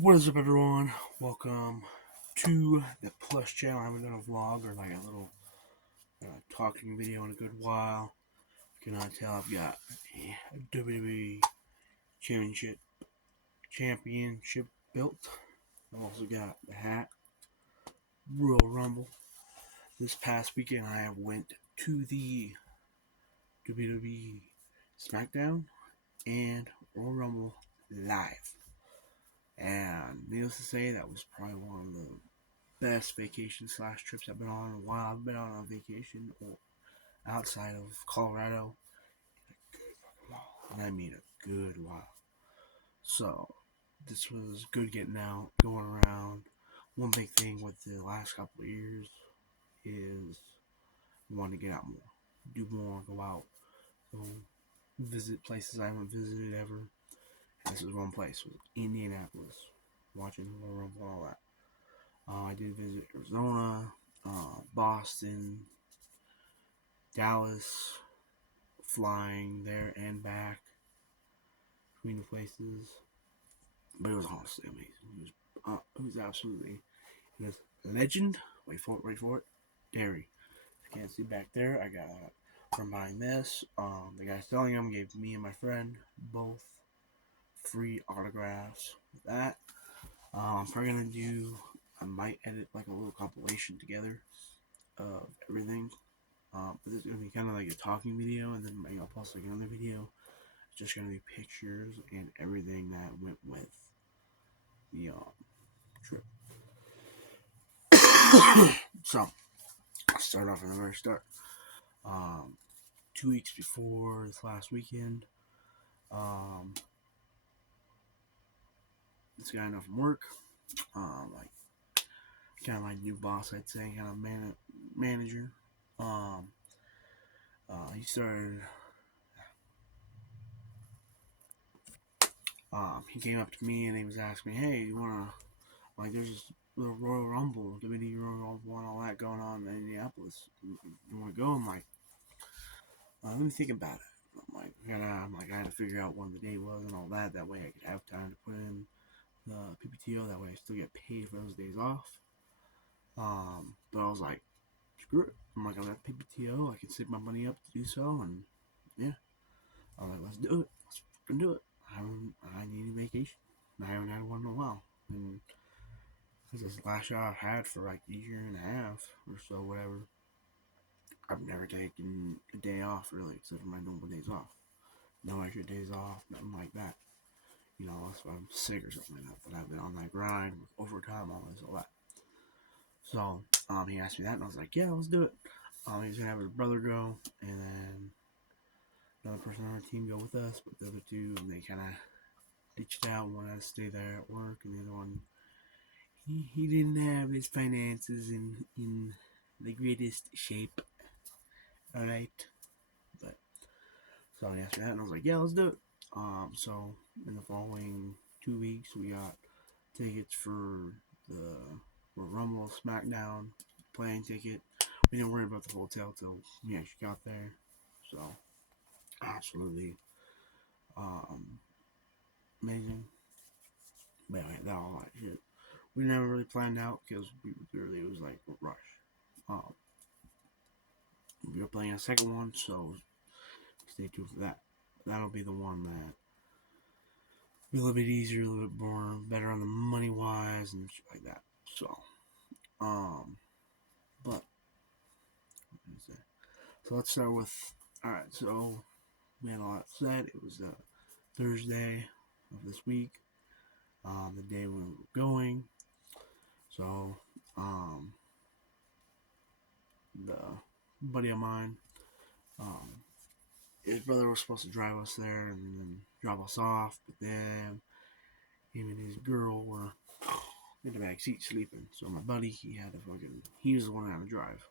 What is up, everyone? Welcome to the Plus channel. I haven't done a vlog or like a little talking video in a good while. You can tell I've got a WWE championship belt. I've also got the hat, Royal Rumble. This past weekend, I went to the WWE Smackdown and Royal Rumble live. And needless to say, that was probably one of the best vacation slash trips I've been on in a while. I've been on a vacation outside of Colorado in a good fucking while. And I mean a good while. So this was good getting out, going around. One big thing with the last couple of years is wanting to get out more. Do more, go out, go visit places I haven't visited ever. And this was one place, was Indianapolis. Watching the Royal Rumble and all that. I did visit Arizona, Boston, Dallas, flying there and back between the places. But it was honestly amazing. It was absolutely, it was legend. Wait for it. Dairy. You can't see back there. I got from buying this. The guy selling them gave me and my friend both free autographs with that. I'm probably gonna do. I might edit like a little compilation together of everything. But this is gonna be kind of like a talking video, and then I'll post like another video. It's just gonna be pictures and everything that went with the trip. So I'll start off from the very start. Um, 2 weeks before this last weekend, um, this guy I know from work, like kind of my new boss, I'd say, kind of manager. Um, he started. He came up to me and he was asking me, "Hey, you wanna like? There's this little Royal Rumble, WWE Royal Rumble, and all that going on in Indianapolis. You wanna go?" I'm like, let me think about it. I had to figure out when the date was and all that. That way I could have time to put in the PPTO. That way I still get paid for those days off. But I was like, screw it. I'm like, I got PPTO. I can save my money up to do so. And yeah, I was like, let's do it. Let's fucking do it. I need a vacation. I haven't had one in a while. And this is the last job I've had for like a year and a half or so, whatever. I've never taken a day off really, except for my normal days off. No extra days off, nothing like that. Unless I'm sick or something like that. But I've been on that grind with overtime, all this, all that. So, he asked me that, and I was like, yeah, let's do it. He's gonna have his brother go, and then another person on our team go with us. But the other two, they kind of ditched out. One had to stay there at work, and the other one, he didn't have his finances in the greatest shape. All right, but so he asked me that, and I was like, yeah, let's do it. So in the following 2 weeks, we got tickets for the Rumble Smackdown plane ticket. We didn't worry about the hotel till we actually got there. So absolutely amazing. But anyway, that all that shit. We never really planned out because it was like a rush. Um, we were playing a second one, so stay tuned for that. That'll be the one that be a little bit easier, a little bit more better on the money wise and shit like that. So, um, but so let's start with. All right, so we had a lot said. It was Thursday of this week, the day we were going. So, the buddy of mine, um, his brother was supposed to drive us there and then drop us off, but then him and his girl were in the back seat sleeping. So my buddy, he was the one that had to drive.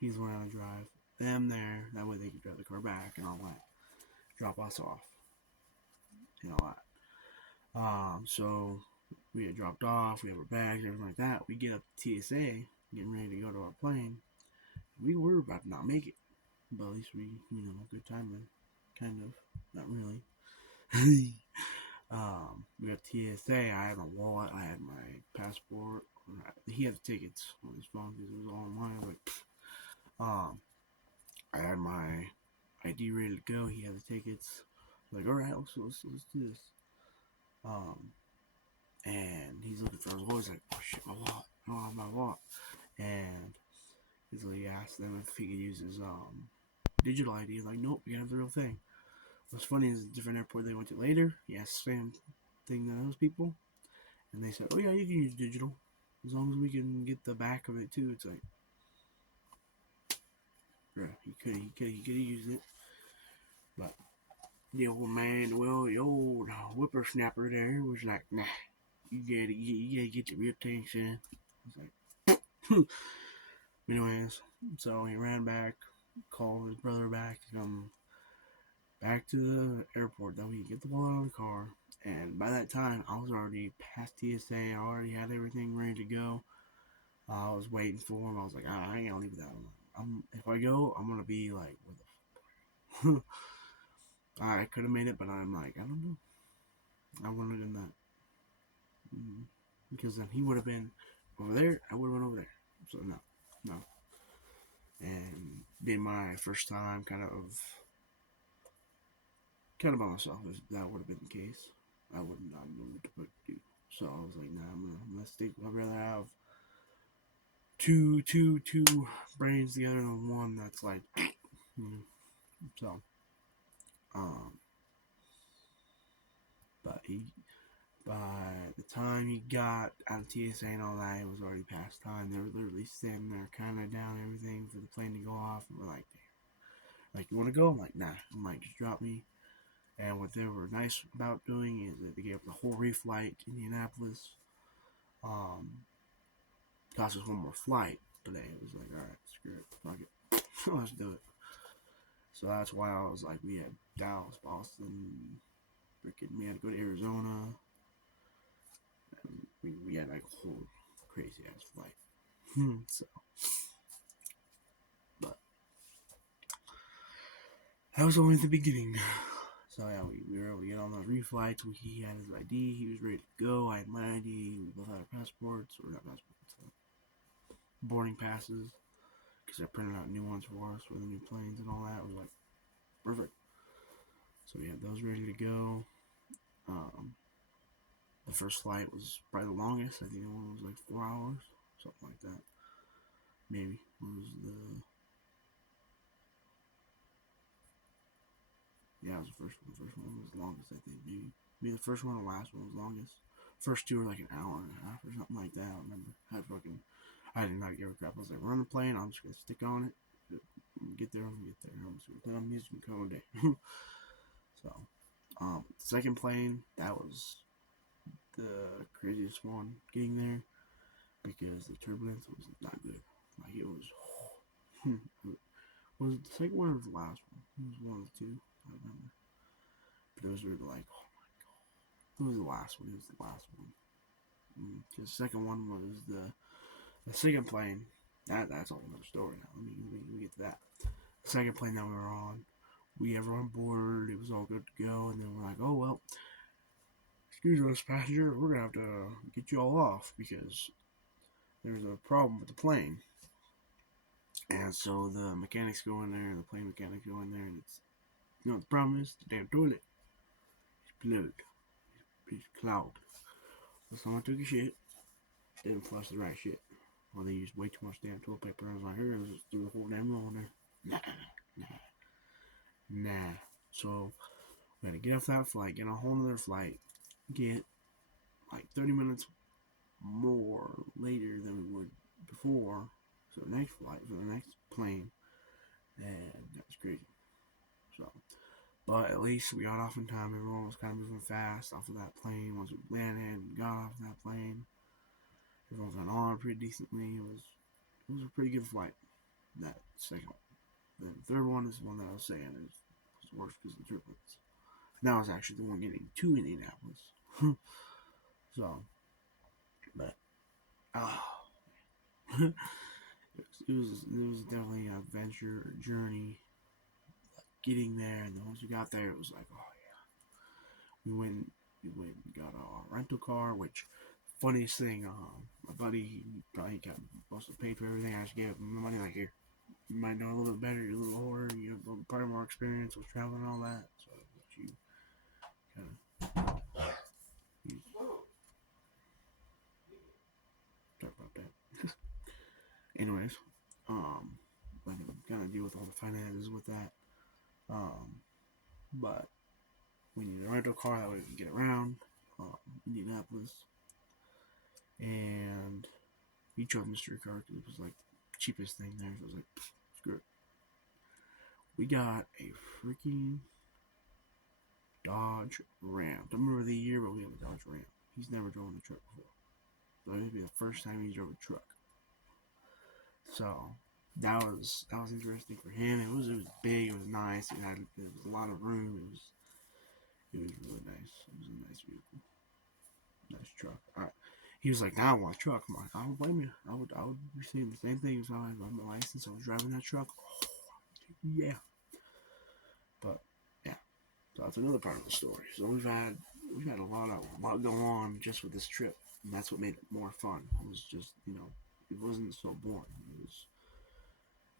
He's the one that had to drive them there. That way they could drive the car back and all that. Drop us off and all that. So we had dropped off. We have our bags, everything like that. We get up to TSA, getting ready to go to our plane. We were about to not make it, but at least we, good time then. Kind of, not really. We got TSA. I had my wallet. I had my passport. He had the tickets on his phone because it was all online. I had my ID ready to go. He had the tickets. Like, all right, let's do this. And he's looking for his wallet. He's like, oh shit, my wallet. I don't have my wallet. And he asked them if he could use his digital ID. Like, nope, you gotta have the real thing. What's funny is a different airport they went to later. He asked the same thing to those people, and they said, "Oh yeah, you can use digital as long as we can get the back of it too." It's like, bro, he could have used it, but the old man, the old whippersnapper there was like, "Nah, you gotta get the real thing, son." It's like, anyways, so he ran back, called his brother back to come back to the airport that we could get the wallet out of the car. And by that time, I was already past TSA. I already had everything ready to go. I was waiting for him. I was like, I ain't gonna leave that alone. If I go, I'm gonna be like, what the I could have made it, but I'm like, I don't know. I wouldn't have done that. Because then he would have been over there. I would have been over there. So, no. And being my first time kind of by myself, if that would have been the case, I would not know what to do. So I was like, nah, I'm gonna stick. I'd rather have two brains together than one that's like, so, but by the time he got out of TSA and all that, it was already past time. They were literally standing there, kind of down everything for the plane to go off, and we're like, you want to go? I'm like, nah. I'm like, just drop me. And what they were nice about doing is that they gave the whole reflight to Indianapolis. Cost us one more flight today. It was like, alright, screw it, fuck it, let's do it. So that's why I was like, we had Dallas, Boston, freaking, we had to go to Arizona. And we had like a whole crazy ass flight. So, but that was only the beginning. So yeah, we were able to get on those reflights. He had his ID. He was ready to go. I had my ID. We both had our passports, or not passports, boarding passes, because I printed out new ones for us for the new planes and all that. It was like perfect. So we had those ready to go. The first flight was probably the longest. I think the one was like 4 hours, something like that. Maybe it was it was the first one. The first one was the longest, I think. Maybe the first one or the last one was the longest. First two were like an hour and a half or something like that. I remember. I did not give a crap. I was like, we're on the plane. I'm just gonna stick on it. Get there. I'm just gonna play on music and call it a day. So, second plane, that was the craziest one getting there because the turbulence was not good. Like it was. Was it the second one or the last one? It was one of the two. I remember. But those were like, oh my god. It was the last one. Because the second one was the second plane. That's a whole other story now. Let me get to that. The second plane that we were on, we ever on board, it was all good to go, and then we're like, oh well, excuse us, passenger, we're gonna have to get you all off because there's a problem with the plane. And so the mechanics go in there, the plane mechanics go in there, and the problem is the damn toilet is plugged. It's clogged. So someone took a shit, didn't flush the right shit. Well, they used way too much damn toilet paper. I was like, here, let's just threw the whole damn roll in there. Nah. So we had to get off that flight, get on a whole other flight, get like 30 minutes more later than we would before. So the next flight for the next plane, and that was crazy. So, but at least we got off in time. Everyone was kind of moving fast off of that plane. Once we landed and got off that plane, everyone got on pretty decently. It was a pretty good flight. That second one. The third one is the one that I was saying was worse because of the turbulence. That was actually the one getting to Indianapolis. So, but it was definitely an adventure journey. Getting there, and then once we got there, it was like, oh yeah, we went. we went and got a rental car, which, funniest thing, my buddy, he probably got most of paid for everything. I just gave him the money, like, here, you might know a little bit better, you're a little older, you have probably more experience with traveling and all that, so I'll let you kind of use. Sorry about that. Anyways, let him kind of deal with all the finances with that. But we need a rental car that way we can get around Indianapolis, and he drove mystery car because it was like the cheapest thing there. So I was like, screw it. We got a freaking Dodge Ram. Don't remember the year, but we have a Dodge Ram. He's never driven a truck before, so it would be the first time he drove a truck. So that was interesting for him. It was big. It was nice. It was a lot of room. It was really nice. It was a nice vehicle, nice truck. He was like, "Now I want a truck." I'm like, "I don't blame you. I would be saying the same thing if I had my license. I was driving that truck. Oh, yeah." But yeah, so that's another part of the story. So we've had a lot going on just with this trip, and that's what made it more fun. It was just, it wasn't so boring.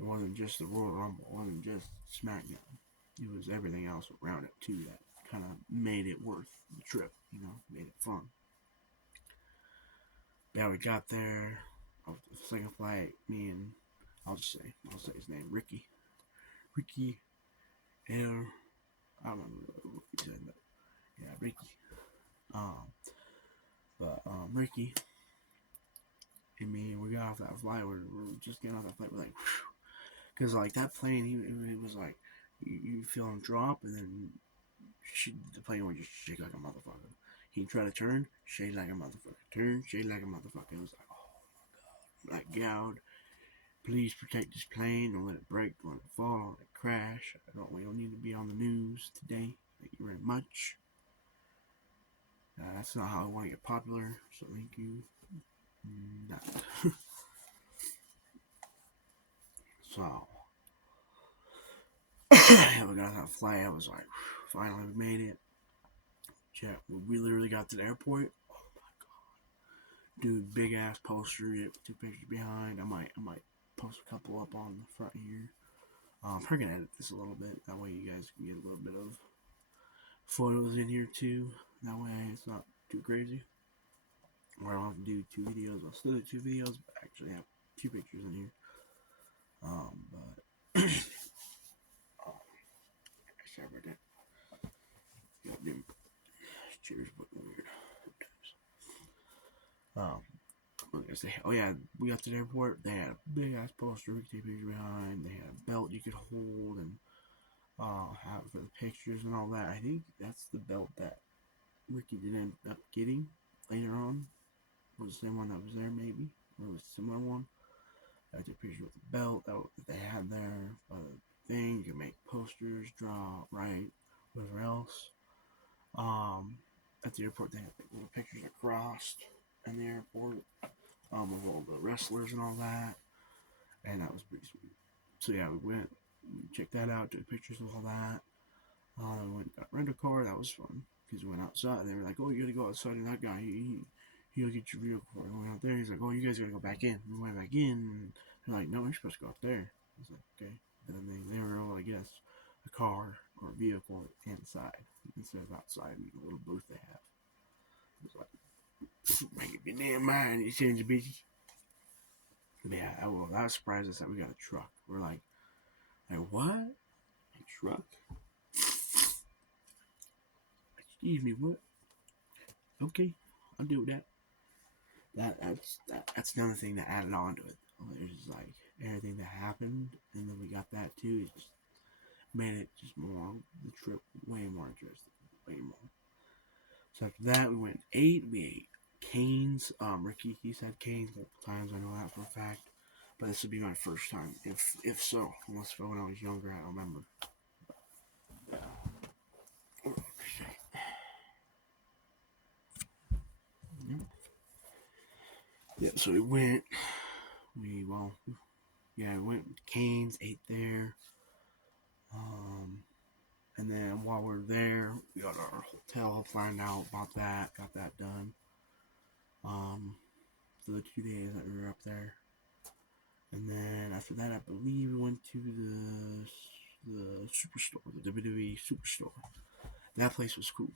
It wasn't just the Royal Rumble. It wasn't just SmackDown. It was everything else around it too that kind of made it worth the trip. Made it fun. Yeah, we got there. The second flight, me and I'll say his name, Ricky. Ricky L. I don't remember what he said, but yeah, Ricky. Ricky and me, we got off that flight. We're just getting off that flight. We're like, because like that plane, he was like, you feel him drop, and then the plane would just shake like a motherfucker. He'd try to turn, shake like a motherfucker. Turn, shake like a motherfucker. It was like, oh my god, like, God, please protect this plane. Don't let it break. Don't let it fall. Don't let it crash. We don't need to be on the news today. Thank you very much. That's not how I want to get popular. So thank you. Not. So yeah, we got on that flight. I was like, finally we made it. Yeah, we literally got to the airport. Oh my god, dude! Big ass poster. Two pictures behind. I might post a couple up on the front here. I'm probably gonna edit this a little bit. That way you guys can get a little bit of photos in here too. That way it's not too crazy. Or I don't have to do 2 videos. I'll still do 2 videos, but actually have 2 pictures in here. But sorry about that. Got them chairs looking weird. What was I gonna say? Oh yeah, we got to the airport. They had a big ass poster, picture behind. They had a belt you could hold and have for the pictures and all that. I think that's the belt that Ricky did end up getting later on. It was the same one that was there, maybe, or it was a similar one. I took a picture with the belt that they had there. Thing you can make posters, draw, write, whatever else. At the airport, they had little pictures across in the airport of all the wrestlers and all that, and that was pretty sweet. So yeah, we checked that out, took pictures of all that. We went got rental car. That was fun because we went outside. They were like, "Oh, you gotta go outside," and that guy he'll get your vehicle. And we went out there. He's like, "Oh, you guys gotta go back in." We went back in. And they're like, "No, we're supposed to go out there." I was like, "Okay." And then they were able to get us a car or a vehicle inside instead of outside in the little booth they have. It was like, make up your damn mind, you change the bitches. Yeah, that was surprised us that we got a truck. We're like what? A truck? Excuse me, what? Okay, I'll deal with that. That's another thing that added on to it. There's like everything that happened, and then we got that too. It just made it just more the trip way more interesting, way more. So after that, we went we ate Cane's. Ricky, he's had Cane's multiple times. I know that for a fact. But this would be my first time, if so. Unless when I was younger, I don't remember. Yeah, so we went. We went to Cane's, ate there. And then while we're there, we got our hotel, find out about that, got that done. For the 2 days that we were up there. And then after that, I believe we went to the Superstore, the WWE Superstore. That place was cool.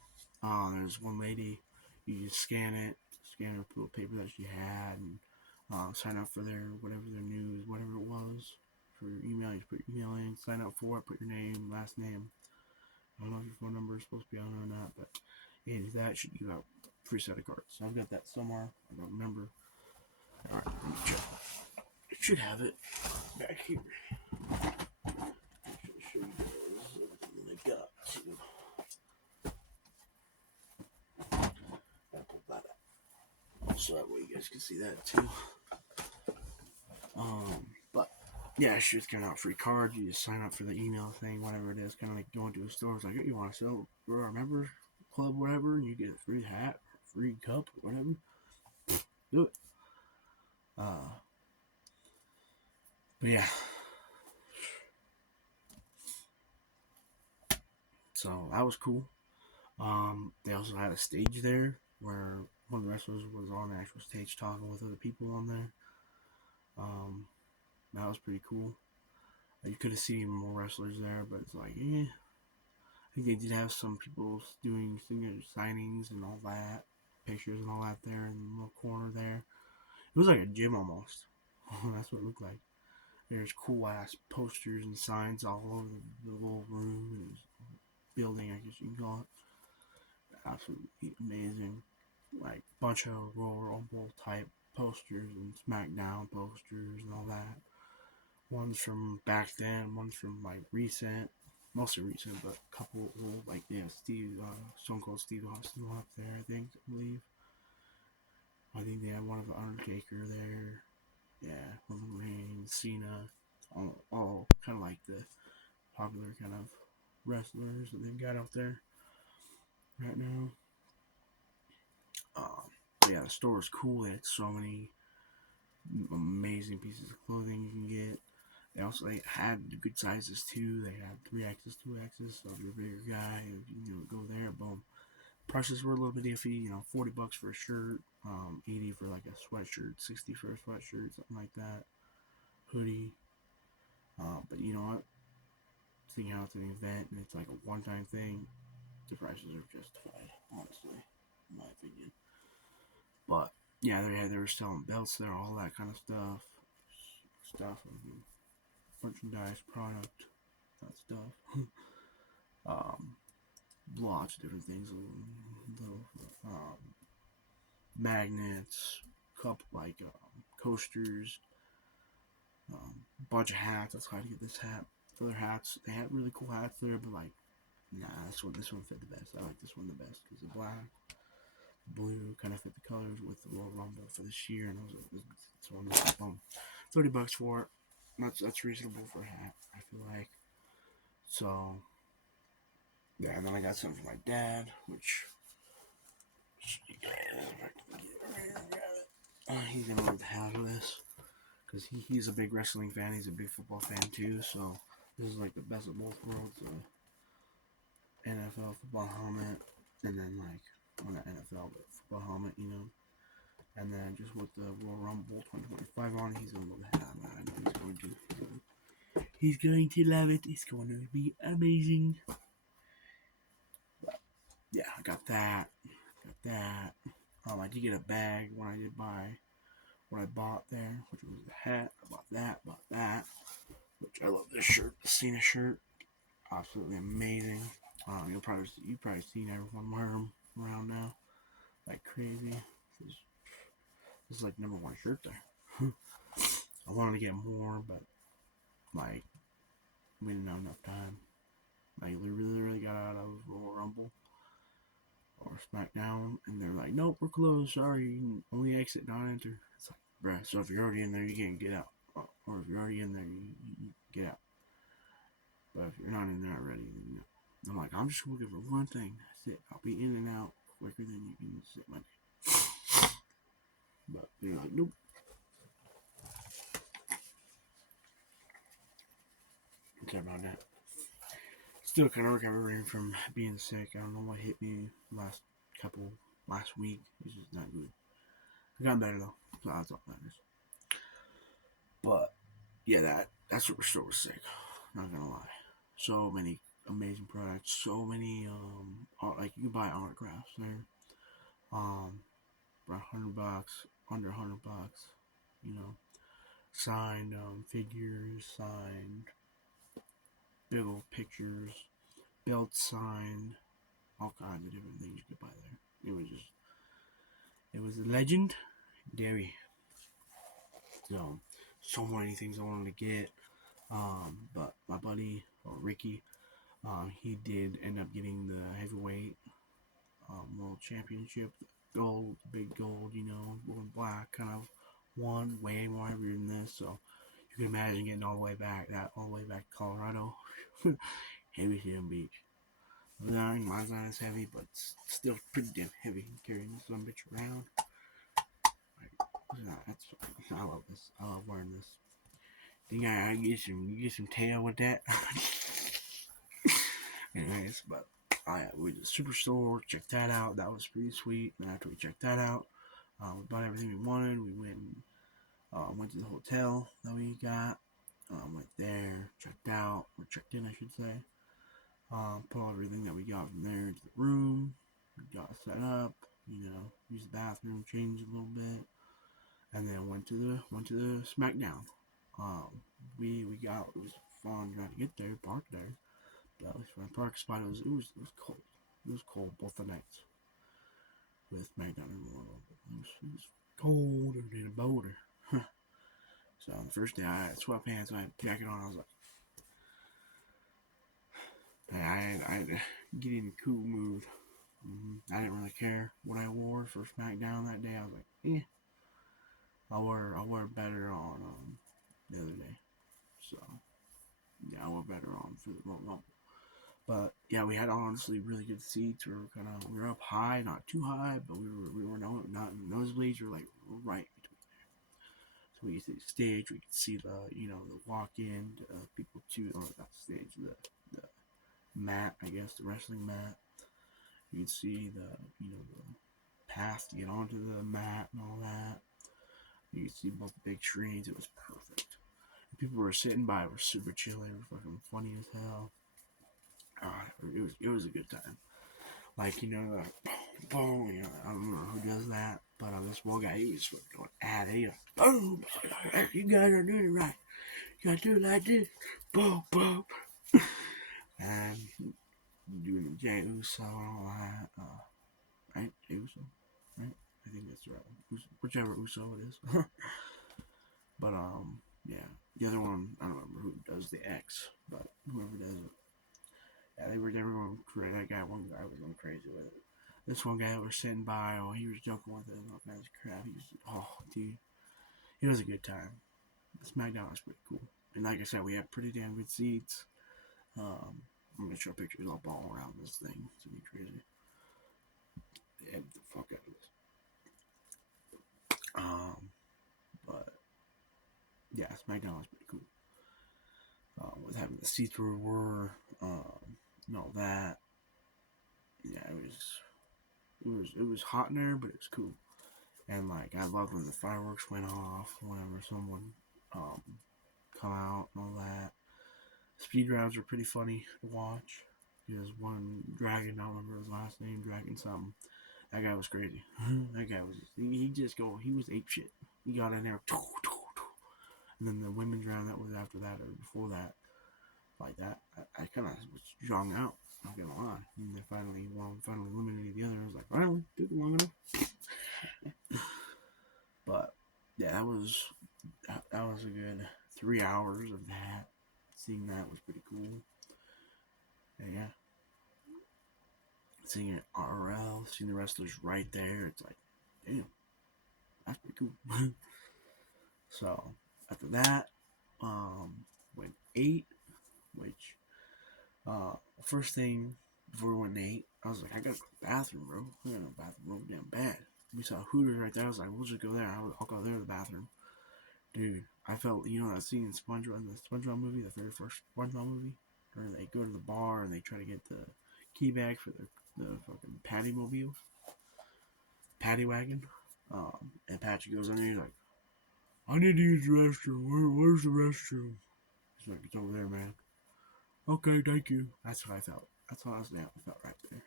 There's one lady, you just scan her little paper that she had, and sign up for their news, whatever it was, for your email. You put your email in, sign up for it, put your name, last name. I don't know if your phone number is supposed to be on or not, but that should give out free set of cards. So I've got that somewhere. I don't remember. All right, let me check. I should have it back here. I should show you guys everything that I got too. Pull that up so that way you guys can see that too. But yeah, it's just giving out free cards. You just sign up for the email thing, whatever it is. Kind of like going to a store. It's like, hey, you want to sell for our member club, whatever, and you get a free hat, free cup, whatever. Do it. But yeah. So that was cool. They also had a stage there where one of the wrestlers was on the actual stage talking with other people on there. That was pretty cool. You could have seen more wrestlers there, but it's like, I think they did have some people doing signings and all that, pictures and all that there in the little corner there. It was like a gym almost. That's what it looked like. There's cool ass posters and signs all over the little room and building, I guess you can call it. Absolutely amazing. Like bunch of Royal Rumble type posters and Smackdown posters and all that. One's from back then, one's from like recent, mostly recent, but a couple old, like Stone Cold Steve Austin up there, I believe. I think they had one of the Undertaker there. Yeah, Roman Reigns, Cena, all kind of like the popular kind of wrestlers that they've got out there right now. Yeah, the store is cool. They had so many amazing pieces of clothing you can get. They also had good sizes too. They had 3X's, 2X's. So if you're a bigger guy, go there. Boom. Prices were a little bit iffy. $40 for a shirt, $80 for like a sweatshirt, $60 for a sweatshirt, something like that. Hoodie. But you know what? Seeing how it's an event and it's like a one-time thing, the prices are justified, honestly, in my opinion. But yeah, they were selling belts there, all that kind of stuff, merchandise, product, that stuff. Lots of different things, little magnets, coasters, bunch of hats. That's how I get this hat. Other hats, they had really cool hats there, but like, nah, this one fit the best. I like this one the best because the black, blue kind of fit the colors with the Royal Rumble for this year, and this one was boom, $30 for it. That's reasonable for a hat, I feel like. So yeah, and then I got something for my dad, which he's gonna love the hell out of this because he's a big wrestling fan. He's a big football fan too. So this is like the best of both worlds: NFL football helmet, and then not NFL but football helmet, and then just with the Royal Rumble 2025 on it, he's gonna love the hell out of it. I know he's going to. He's going to love it. It's going to be amazing. But yeah, I got that. I did get a bag when I did buy what I bought there, which was the hat. I bought that, which I love this shirt, the Cena shirt. Absolutely amazing. You've probably seen everyone wear them around now, like crazy. This is like number one shirt there. I wanted to get more, but like we didn't have enough time. Like we really got out of Royal Rumble or Smackdown, and they're like, nope, we're closed. Sorry, you can only exit, not enter. It's like, bruh, so if you're already in there, you can't get out. Or if you're already in there, you get out. But if you're not in there already, then no. I'm like, I'm just looking for one thing. That's it. I'll be in and out quicker than you can sit my name. But they're like, nope. Sorry about that. still kind of recovering from being sick. I don't know what hit me last week. It was just not good. I got better though, so that's all that matters. But yeah, that Superstore was sick. Not gonna lie. So many amazing products. So many like you can buy autographs there. For $100, under $100. You know, signed figures, signed big old pictures, belts signed, all kinds of different things you could buy there. It was a legend, dairy. So many things I wanted to get. But my buddy, or Ricky, he did end up getting the heavyweight world championship, gold, big gold, blue and black, kind of one, way more heavier than this. So you can imagine getting all the way back to Colorado. Heavy Sam Beach. Mine's not as heavy, but it's still pretty damn heavy carrying this little bitch around. I love this. I love wearing this. Think I get some tail with that. Anyways, but we did the Superstore, checked that out. That was pretty sweet. And after we checked that out, we bought everything we wanted. We went to the hotel that we got. Went there, checked out, or checked in, I should say. Put all everything that we got from there into the room. We got set up, used the bathroom, changed a little bit, and then went to the Smackdown. It was fun trying to get there, parked there. But at least for my park spot, it was cold. It was cold both the nights with Smackdown and Royal. It was cold and in a boulder. So the first day I had sweatpants, I had a jacket on. I was like, I had to get in a cool mood. I didn't really care what I wore for SmackDown that day. I was like, I'll wear better on the other day. So yeah, I wore better on for the Royal Rumble. But yeah, we had honestly really good seats. We were up high, not too high, but we were not in nosebleeds. We were like right between there. So we could see the stage. We could see the walk-in people too, or not the stage, the mat, I guess, the wrestling mat. You could see the path to get onto the mat and all that. You could see both the big screens. It was perfect. The people were sitting by were super chill. They were fucking funny as hell. It was a good time. Like, boom, boom, I don't remember who does that, but this one guy, he's going at it. Boom, you guys are doing it right. You gotta do it like this. Boom, boom. And doing the Jay Uso and all that. Right? Jay Uso? Right? I think that's the right one. Whichever Uso it is. But, yeah. The other one, I don't remember who does the X, but whoever does it. Yeah, they were going crazy. One guy was going crazy with it. This one guy that was sitting by, he was joking with it and all kinds of crap. Dude. It was a good time. The Smackdown was pretty cool. And like I said, we had pretty damn good seats. I'm going to show pictures up all around this thing. It's going to be crazy. They edited the fuck out of this. But, yeah, Smackdown was pretty cool. With having the seats where we were, and all that. Yeah, it was hot in there, but it was cool. And like, I love when the fireworks went off, whenever someone come out and all that. Speed rounds were pretty funny to watch. There's one Dragon, I don't remember his last name, Dragon something. That guy was crazy. That guy was, he was ape shit. He got in there, and then the women's round that was after that or before that, like that, I kind of was strung out. Not gonna lie. And they finally eliminated the other. I was like, finally, took long enough. But yeah, that was a good 3 hours of that. Seeing that was pretty cool. And yeah, seeing it RL, seeing the wrestlers right there, it's like, damn, that's pretty cool. So after that, went 8, which first thing before we went to 8, I was like, I gotta go to the bathroom, bro. I gotta go to the bathroom real damn bad. We saw Hooters right there. I was like, we'll just go there. I'll go there to the bathroom. Dude, I felt, that scene in the SpongeBob movie, the very first SpongeBob movie, or they go to the bar and they try to get the key back for the fucking paddy wagon. And Patrick goes in there, he's like, I need to use the restroom. Where's the restroom? He's like, it's over there, man. Okay, thank you. That's what I felt. That's what I felt right there.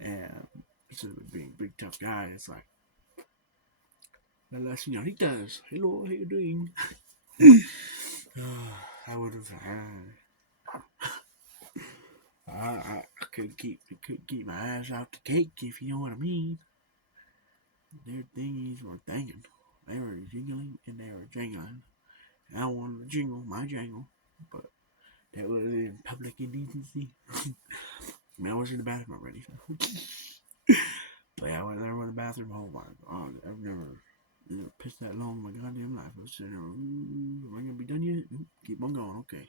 And instead of being a big tough guy, it's like, La señoritas, hello, how you doing? I would have. I couldn't keep my eyes off the cake, if you know what I mean. Their thingies were thinking. They were jingling and they were jingling. And I wanted to jingle my jangle, but that was in public indecency. I mean, I was in the bathroom already. But yeah, I went there in the bathroom. Oh my god, I've never pissed that long in my goddamn life. I was sitting there, am I gonna be done yet? Keep on going, okay.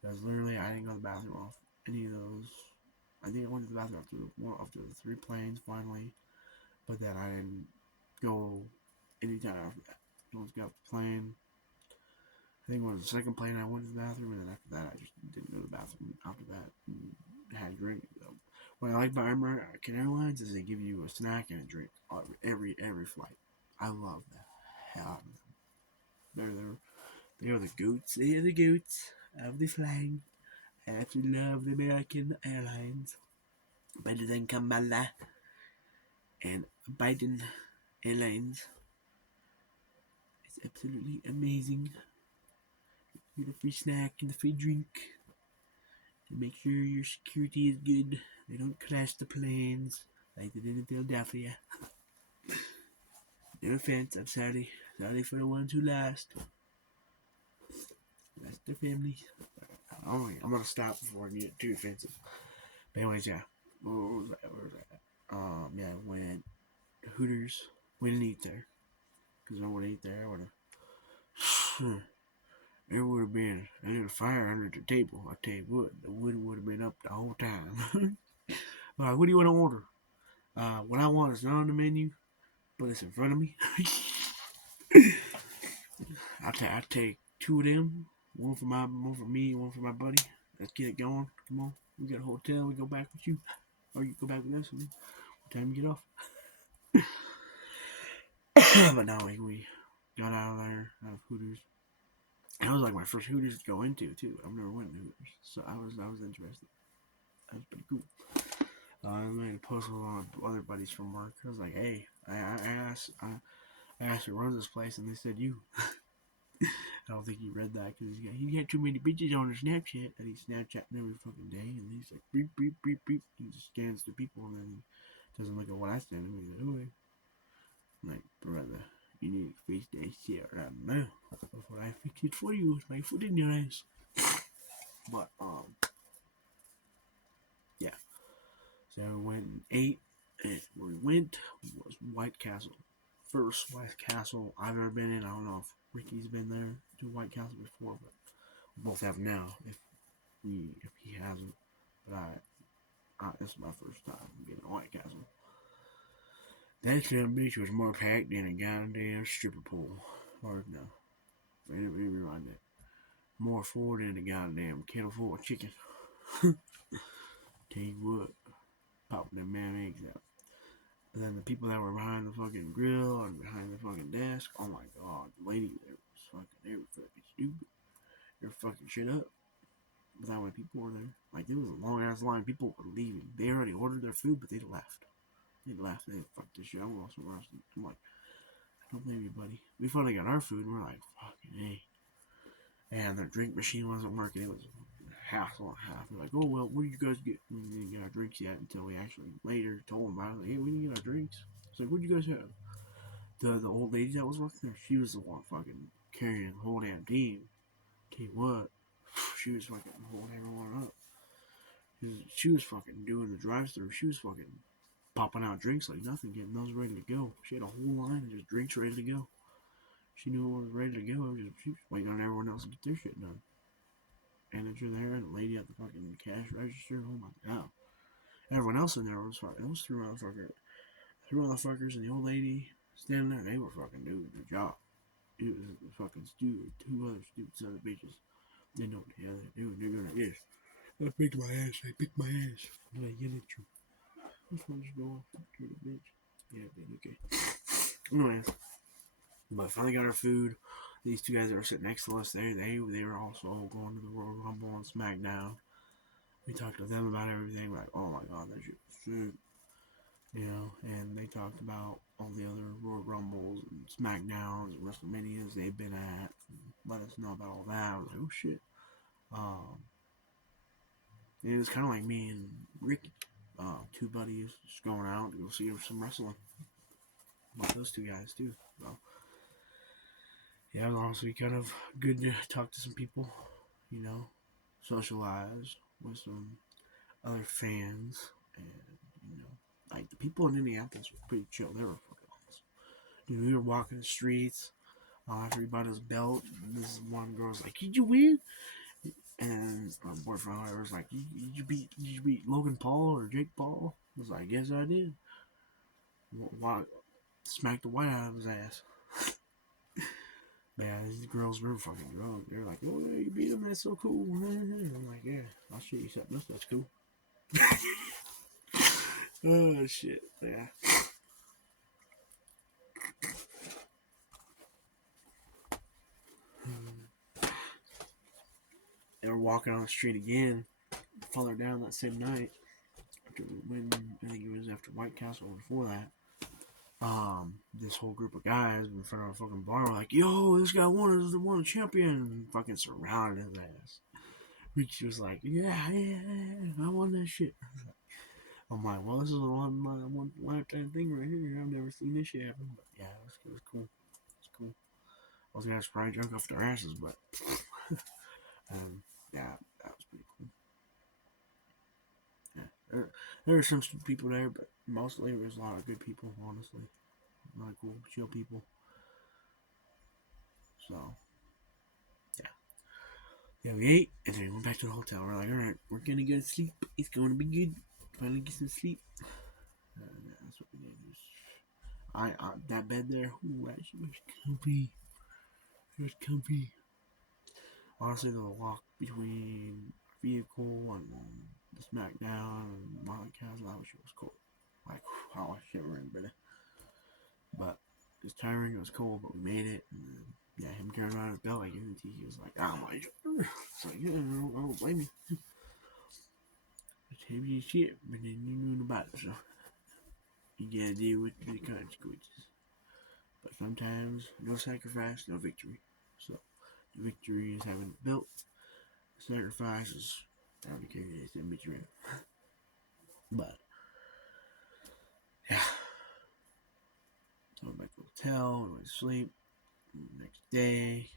Because literally, I didn't go to the bathroom off any of those. I think I went to the bathroom after the 3 planes finally, but then I didn't go anytime after that. Once got off the plane, I think it was the 2nd plane I went to the bathroom, and then after that, I just didn't go to the bathroom after that and had a drink. So, what I like about American Airlines is they give you a snack and a drink every flight. I love that. Hell out of them. They're the goats. They are the goats of the flying. I absolutely love the American Airlines. Better than Kamala and Biden Airlines. It's absolutely amazing. You get a free snack and a free drink to make sure your security is good. They don't crash the planes like they did in Philadelphia. No offense, I'm sorry. Sorry for the ones who lost. That's their family. I'm gonna stop before I get too offensive. But anyways, yeah. Where was that? Yeah, went Hooters. We didn't eat there. Because I would have ate there. I would have. There would have been a little fire under the table. I tell you what, the wood would have been up the whole time. Like, what do you want to order? What I want is not on the menu, but it's in front of me. I take 2 of them, one for me, one for my buddy. Let's get it going. Come on, we got a hotel. We go back with you, or you go back with us. What time you get off? But now we got out of there, out of Hooters. That was like my first Hooters to go into too. I've never went to Hooters, so I was interested. That was pretty cool. I made a post with one of other buddies from work. I was like, hey, I asked who runs this place, and they said you. I don't think he read that because he had too many bitches on his Snapchat that he's Snapchatting every fucking day, and he's like, beep, beep, beep, beep. He just scans the people and then doesn't look at what I send him. He's like, okay. I'm like, brother, you need to fix that shit right now before I fix it for you with my foot in your ass. But, yeah. So we went and ate, and where we went was White Castle. First White Castle I've ever been in. I don't know if Ricky's been there to White Castle before, but we both have now. If he hasn't, but this is my first time being at White Castle. That bitch was more packed than a goddamn stripper pole. Or no, let me rewind that. More full than a goddamn kettle full of chicken. Tell you what, pop them man eggs out. And then the people that were behind the fucking grill and behind the fucking desk, oh my god, the lady there was fucking, they were fucking stupid. They were fucking shit up. But that way people were there. Like, there was a long ass line. People were leaving. They already ordered their food, but they left. They left. They fucked this shit. I'm going somewhere else. I'm like, I don't blame you, buddy. We finally got our food, and we're like, fucking hey. And their drink machine wasn't working. It was half on half. We're like, oh, well, what do you guys get? We didn't get our drinks yet until we actually later told them about it. Like, hey, we didn't get our drinks. It's like, what do you guys have? The old lady that was working there, she was the one fucking carrying the whole damn team. Tell you what, she was fucking holding everyone up. She was fucking doing the drive-thru. She was fucking popping out drinks like nothing, getting those ready to go. She had a whole line of just drinks ready to go. She knew it was ready to go. She was waiting on everyone else to get their shit done. Manager there and the lady at the fucking cash register. Oh my god. Everyone else in there was fucking, those 3 motherfuckers and the old lady standing there, they were fucking doing their job. It was fucking stupid. 2 other stupid son of bitches. They know what the hell they're doing. They're going like this. I picked my ass. I picked my ass. I'm like, yell at you. This one just go off. You're a bitch. Yeah, bitch. Okay. Anyways, but finally got our food. These two guys that were sitting next to us, they were also going to the Royal Rumble and SmackDown. We talked to them about everything. We're like, oh my god, that shit was sick. You know, and they talked about all the other Royal Rumbles and SmackDowns and WrestleManias they've been at. And let us know about all that. I was like, oh shit. Um, it was kind of like me and Ricky, two buddies, just going out to go see some wrestling. Like those two guys too. So yeah, it was honestly kind of good to talk to some people, you know, socialize with some other fans, and you know, like the people in Indianapolis were pretty chill. They were fucking awesome. Dude, we were walking the streets. Everybody's belt. And this one girl's like, "Did you win?" And our boyfriend was like, did you beat Logan Paul or Jake Paul?" I was like, "Yes, I did." Why smacked the white out of his ass. Yeah, these girls were fucking drunk. They're like, "Oh yeah, you beat him. That's so cool." I'm like, "Yeah, I'll show you something else that's cool." Oh shit, yeah. They were walking on the street again, further down that same night. When I think it was after White Castle or before that. This whole group of guys in front of a fucking bar were like, "Yo, this guy won a champion," and fucking surrounded his ass. Rich was like, yeah, I won that shit. I'm like, well, this is a one lifetime thing right here. I've never seen this shit happen. But yeah, it was cool. It was cool. I was gonna probably drunk off their asses, but yeah, that was pretty cool. Yeah, there were some people there, but mostly there was a lot of good people. Honestly, a lot of cool, chill people. So yeah, yeah, we ate and then we went back to the hotel. We're like, all right, we're gonna go to sleep. It's going to be good. Finally get some sleep. Yeah, that's what we did. That bed there, ooh, actually was comfy. It was comfy. Honestly, the walk between our vehicle and the Smackdown and Molly Castle, that shit was cool. Like, how I shivering, brother. But it was tiring, it was cold, but we made it. And then, yeah, him carrying around his belt like he was like, "Oh my god." It's like, yeah, I don't blame you. It's heavy as shit, but then you knew about it, so you gotta deal with the consequences. But sometimes, no sacrifice, no victory. So, the victory is having it built. The sacrifice is having to carry this image around. But, yeah. So, we went back to the hotel, we went to sleep. Next day,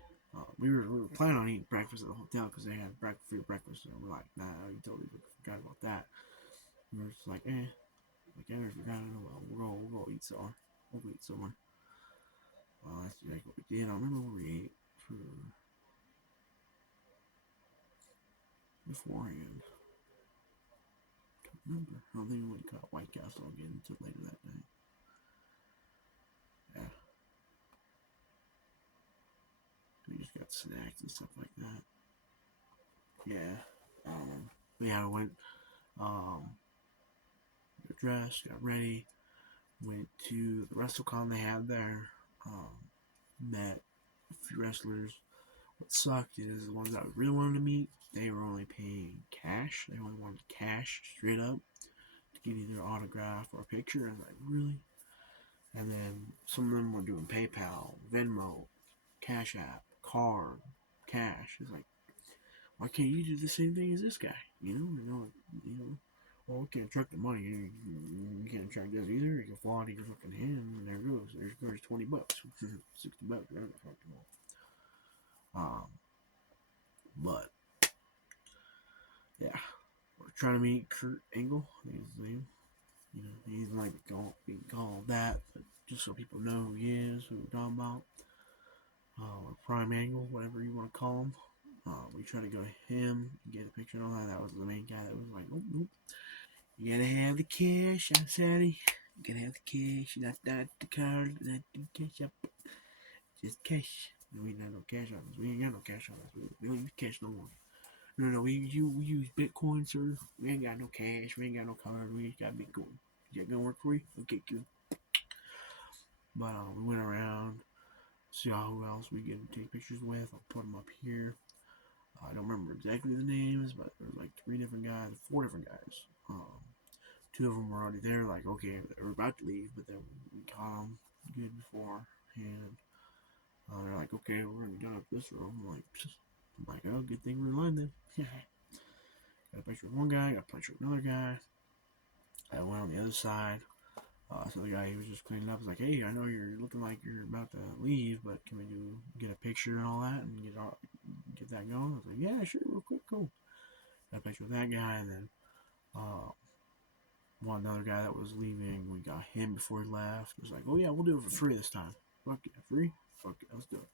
we were planning on eating breakfast at the hotel because they had free breakfast. And we're like, nah, we totally forgot about that. And we're just like, like, I never forgot it. Well, we'll go eat somewhere. We'll go eat somewhere. Well, that's exactly what we did. I don't remember what we ate for beforehand. I don't remember. I don't think we went to White Castle again until later that night. Yeah. We just got snacks and stuff like that. Yeah. Yeah, I went, um, got dressed, got ready, went to the WrestleCon they had there, met a few wrestlers. What sucked is the ones that I really wanted to meet, they were only paying cash. They only wanted cash straight up to give you their autograph or a picture. I was like, really? And then some of them were doing PayPal, Venmo, Cash App, card, cash. It's like, why can't you do the same thing as this guy? You know. Well, we can't track the money. You can't track this either. You can fly to your fucking hand, and there it goes. There's $20, $60. I don't fucking know. But yeah, we're trying to meet Kurt Angle. He's his name. You know, he's like being called that, but just so people know who he is, who we're talking about. Or Prime Angle, whatever you want to call him. We try to go to him, get a picture and all that. That was the main guy that was like, "Nope, nope. You gotta have the cash, I'm sorry. You gotta have the cash, not the card, not the cash up. Just cash." We ain't got no cash on us. We ain't got no cash on us. We don't use cash no more. No, we use Bitcoin, sir. We ain't got no cash. We ain't got no card. We just got Bitcoin. Is that gonna work for you? Okay, good. But we went around, see who else we get to take pictures with. I'll put them up here. I don't remember exactly the names, but there's like 4 different guys. Two of them were already there, like, okay, they were about to leave, but then we caught them good before. And they're like, okay, we're going to go up this room. I'm like, oh, good thing we're in line then. Got a picture of one guy, got a picture of another guy. I went on the other side. So the guy who was just cleaning up was like, hey, I know you're looking like you're about to leave, but can we get a picture and all that and get that going? I was like, yeah, sure, real quick, cool. Got a picture with that guy, and then another guy that was leaving, we got him before he left. He was like, oh yeah, we'll do it for free this time. Fuck yeah, free? Fuck it, let's do it.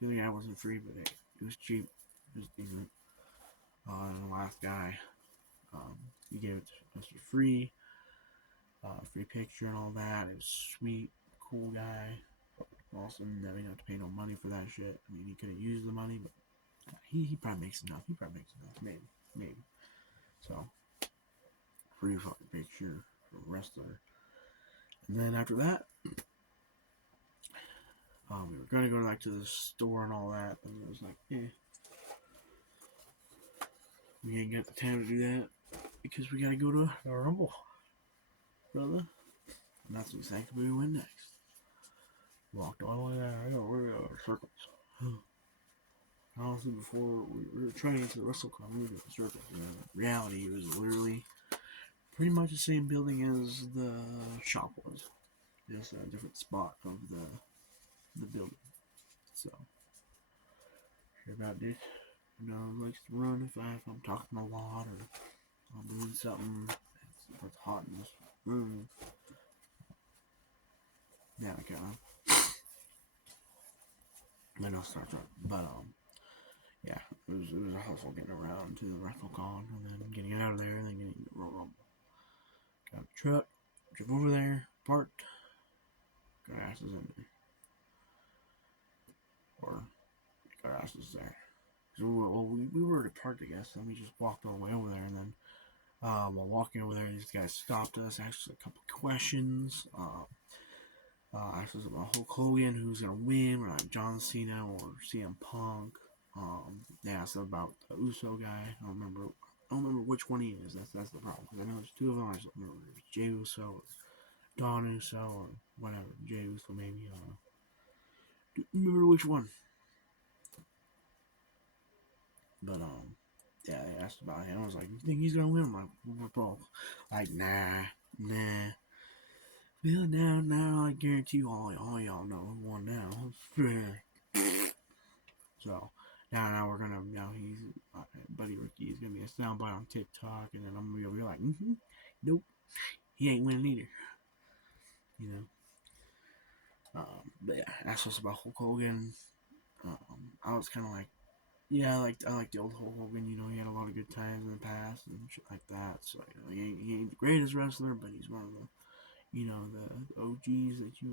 The other guy wasn't free, but hey, it was cheap. It was decent. And the last guy, he gave it to us for free. Free picture and all that. It was sweet, cool guy. Awesome that we don't have to pay no money for that shit. I mean, he couldn't use the money, but he probably makes enough. Maybe. So, free fucking picture for a wrestler. And then after that, we were gonna go back to the store and all that, but it was like, we ain't got the time to do that because we gotta go to the Rumble, brother. And that's exactly where we went next. Walked all the way there. I got rid of circles. Honestly, before we were trying to get to the WrestleCon, we were doing circles. In reality, it was literally pretty much the same building as the shop was, just a different spot of the building. So, hear about this? Likes to run if I'm talking a lot or I'm doing something. It's hot in this room. Yeah, I kind of. Then I'll start running. But yeah, it was a hustle getting around to the WrestleCon and then getting out of there and then getting the Royal Rumble. Got a truck, drove over there, parked, got asses in there. Or got asses there. So we were already parked, I guess, and we just walked all the way over there, and then while walking over there, these guys stopped us, asked us a couple questions. Asked us about Hulk Hogan, who's gonna win, or like John Cena or CM Punk. They asked us about the Uso guy. I don't remember which one he is. That's the problem. Because I know there's two of them. I just don't remember if it's Jey Uso or Don Uso or whatever. Jey Uso maybe. I don't know. Do you remember which one? But yeah, they asked about him. I was like, you think he's gonna win? I'm like, we're both like, nah. Well, now I guarantee you all y'all know who won now. So now we're gonna he's Buddy Ricky is gonna be a soundbite on TikTok, and then I'm gonna be over here like, nope, he ain't winning either. But yeah, asked us about Hulk Hogan. I was kind of like, yeah, I like the old Hulk Hogan. He had a lot of good times in the past and shit like that. So he ain't the greatest wrestler, but he's one of the the OGs that you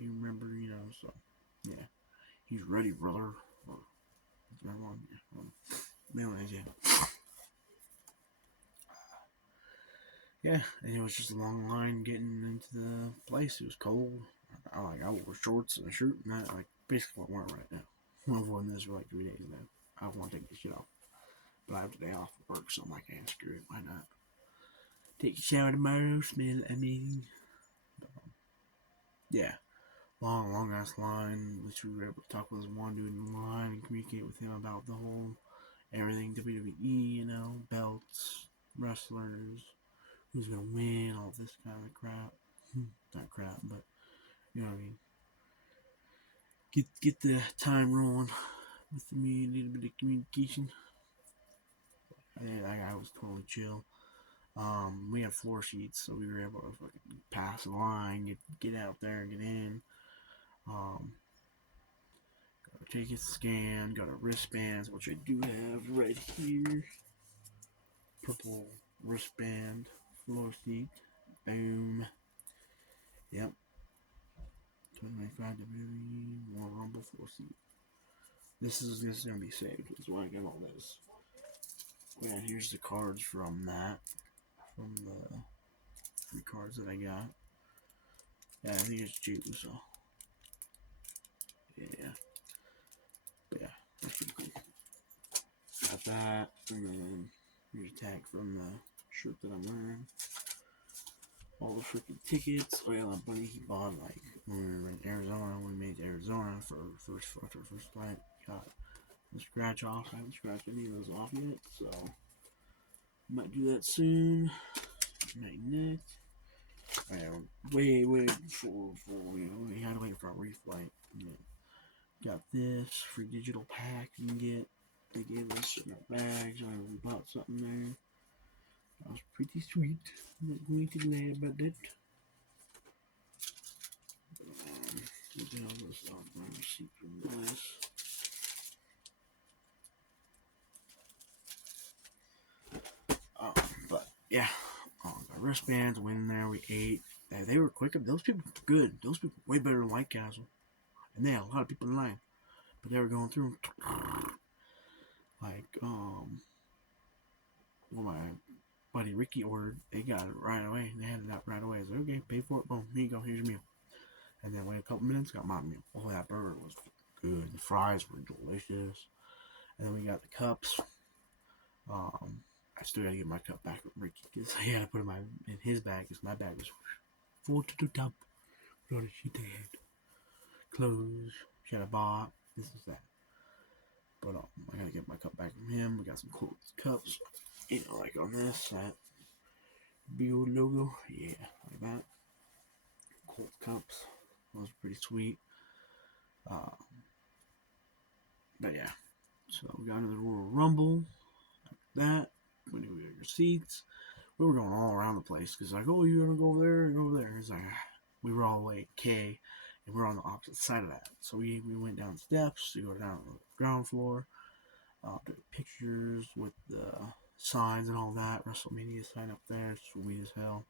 remember. So yeah, he's ready, brother. Is that one? Yeah. Anyways, yeah, and it was just a long line getting into the place. It was cold. I wore shorts and a shirt, and that basically what I'm wearing right now. I've worn this for like 3 days now. I want to take this shit off, but I have today off work, so I'm like, screw it, why not? Take a shower tomorrow, smell amazing. Yeah, long ass line, which we were able to talk with this one dude in the line and communicate with him about the whole everything WWE, belts, wrestlers, who's gonna win, all this kind of crap. Not crap, but you know what I mean. Get the time rolling with me, a little bit of communication. I was totally chill. We had floor seats, so we were able to fucking pass the line, get out there and get in. Got a ticket scan, got a wristbands, which I do have right here. Purple wristband, floor seat, boom. Yep. 2025 WWE Royal Rumble floor seat. this is gonna be saved. That's why I got all this. Yeah, here's the cards from that. From the 3 cards that I got. Yeah, I think it's 2, so. Yeah. But yeah, that's pretty cool. Got that, and then here's a tag from the shirt that I'm wearing. All the freaking tickets. Oh yeah, my buddy, he bought like when we were in Arizona. We made Arizona for our first flight. Got the scratch off. I haven't scratched any of those off yet, so might do that soon. Magnet. Way before we had to wait for our reflight. Yeah. Got this free digital pack you can get. They gave us in our bags. We bought something there. That was pretty sweet. I'm not going to lie about it. What the hell was my receipt from this? But yeah, got wristbands. Went in there. We ate. They were quick. Those people were good. Those people were way better than White Castle. And they had a lot of people in line. But they were going through like what my buddy Ricky ordered. They got it right away. They had it out right away. I was like, okay, pay for it. Boom, here you go. Here's your meal. And then wait a couple minutes, got my meal. Oh, that burger was good. The fries were delicious. And then we got the cups. I still gotta get my cup back with Ricky because I had to put it in his bag because my bag was full to the top. What she did? Clothes she had bought. This is that. But I gotta get my cup back from him. We got some cool cups. You know, like on this, that big old logo. Yeah, like that. Cool cups. Those are pretty sweet. But yeah. So we got into the Royal Rumble. That. We knew we had your seats. We were going all around the place because like, oh, you want to go over there and over there. It's like we were all the way at K, and we're on the opposite side of that. So we went down the steps to go down to the ground floor, took pictures with the signs and all that. WrestleMania sign up there, sweet as hell.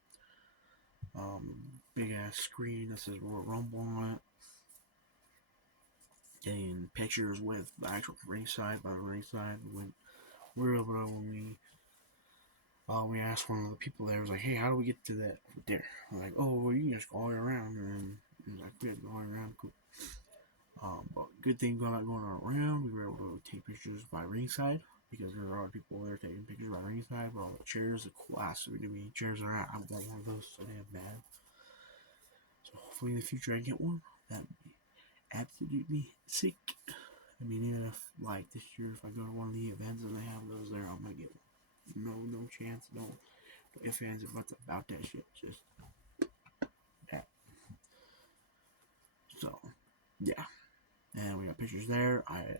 Big ass screen that says Royal Rumble on it. Getting pictures with the actual ringside by the ringside. We were able to when we asked one of the people there, was like, hey, how do we get to that there? I'm like, oh, well, you can just go all the way around. And then he was like, we had to go all the way around. Cool. But good thing going around, we were able to take pictures by ringside because there are people there taking pictures by ringside. But all the chairs, the class, so we chairs are out. I want one of those so damn bad. So hopefully in the future I get one. That would be absolutely sick. I mean, even if like this year, if I go to one of the events and they have those there, I'm gonna get one. No chance, no ifs, ands, or buts about that shit. Just that. So, yeah. And we got pictures there. I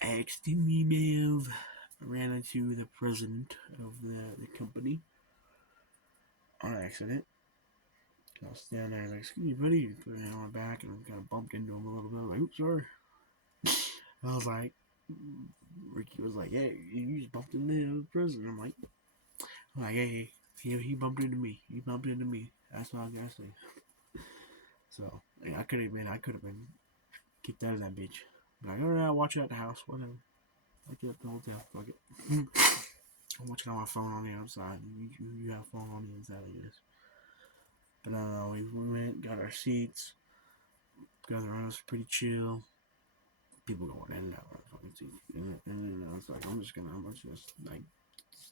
accidentally may have ran into the president of the company on accident. I was standing there like, excuse me, buddy. He put a hand on my back and I kind of bumped into him a little bit. Like, oops, sorry. I was like, Ricky was like, hey, you just bumped into the president. I'm like, hey, he bumped into me. He bumped into me. That's what I gotta say. So, yeah, I could have been kicked out of that bitch. Like, all right, I'll watch it at the house, whatever. Like it at the hotel, fuck it. I'm watching on my phone on the outside. You have a phone on the inside, I guess. But we went, got our seats. Guys around us pretty chill. People going in and out of fucking seats. And then I was like, I'm just like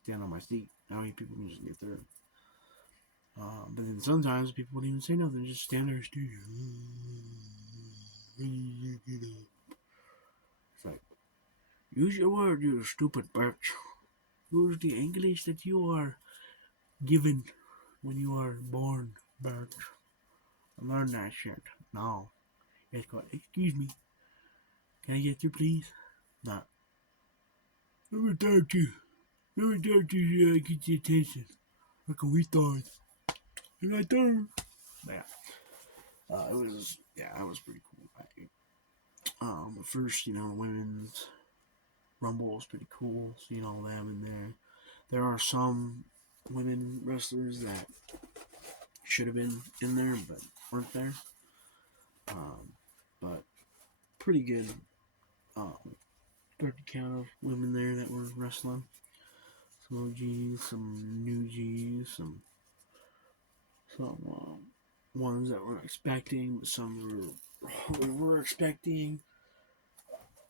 stand on my seat. Now people can just get there. But then sometimes people wouldn't even say nothing, just stand there and stare. It's like, use your word, you stupid bitch. Use the English that you are given when you are born, bitch. Learn that shit. No. It's called, excuse me. Can I get through, please? No. Let me talk to you. Let me talk to you, get your attention. Like a retard. And I don't. Yeah. It was pretty cool. But first, women's Rumble was pretty cool. Seeing all them in there. There are some women wrestlers that should have been in there, but weren't there. But pretty good Um, 30 count of women there that were wrestling. Some OGs, some new Gs, some ones that weren't expecting, but some we were expecting.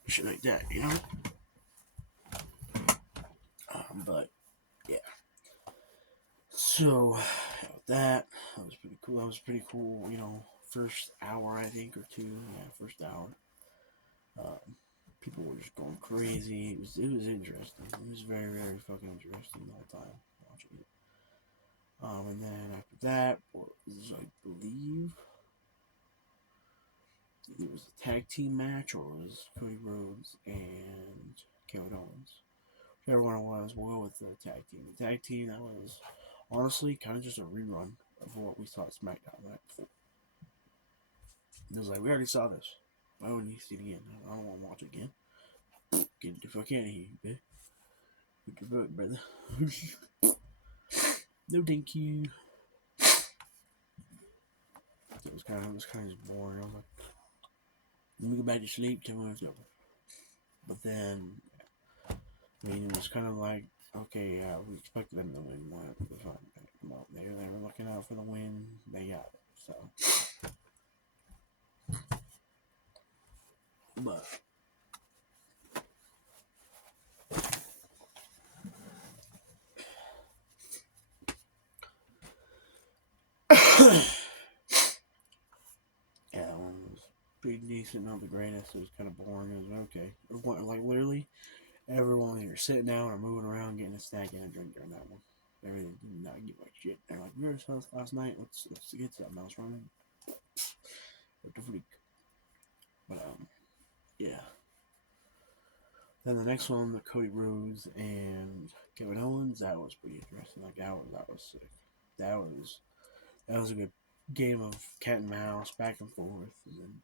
Shit like that, you know? But, yeah. So, that was pretty cool. That was pretty cool, you know, first hour, I think, or two. Yeah, first hour. Um, People were just going crazy. It was interesting. It was very, very fucking interesting the whole time watching it. And then after that was, I believe, it was a tag team match, or it was Cody Rhodes and Kevin Owens. Whichever one it was, we'll go with the tag team. The tag team, that was honestly kind of just a rerun of what we saw at Smackdown the night before. It was like, we already saw this. Why would you see it again? I don't want to watch it again. Get the fuck out of here, bitch. Get the fuck, brother. No, thank you. It was kind of just boring. I was like, let me go back to sleep till it's over. But then, I mean, it was kind of like, okay, we expected them to win. Well, they were looking out for the win. They got it. So, but yeah, that one was pretty decent. Not the greatest. It was kind of boring. It was okay. Like literally, everyone either sitting down or moving around, getting a snack and a drink during that one. Everything did not give like shit. They're like, we were supposed last night. Let's get something else running. What the freak? But yeah. Then the next one, the Cody Rhodes and Kevin Owens, that was pretty interesting. Like that was sick. That was a good game of cat and mouse, back and forth, and then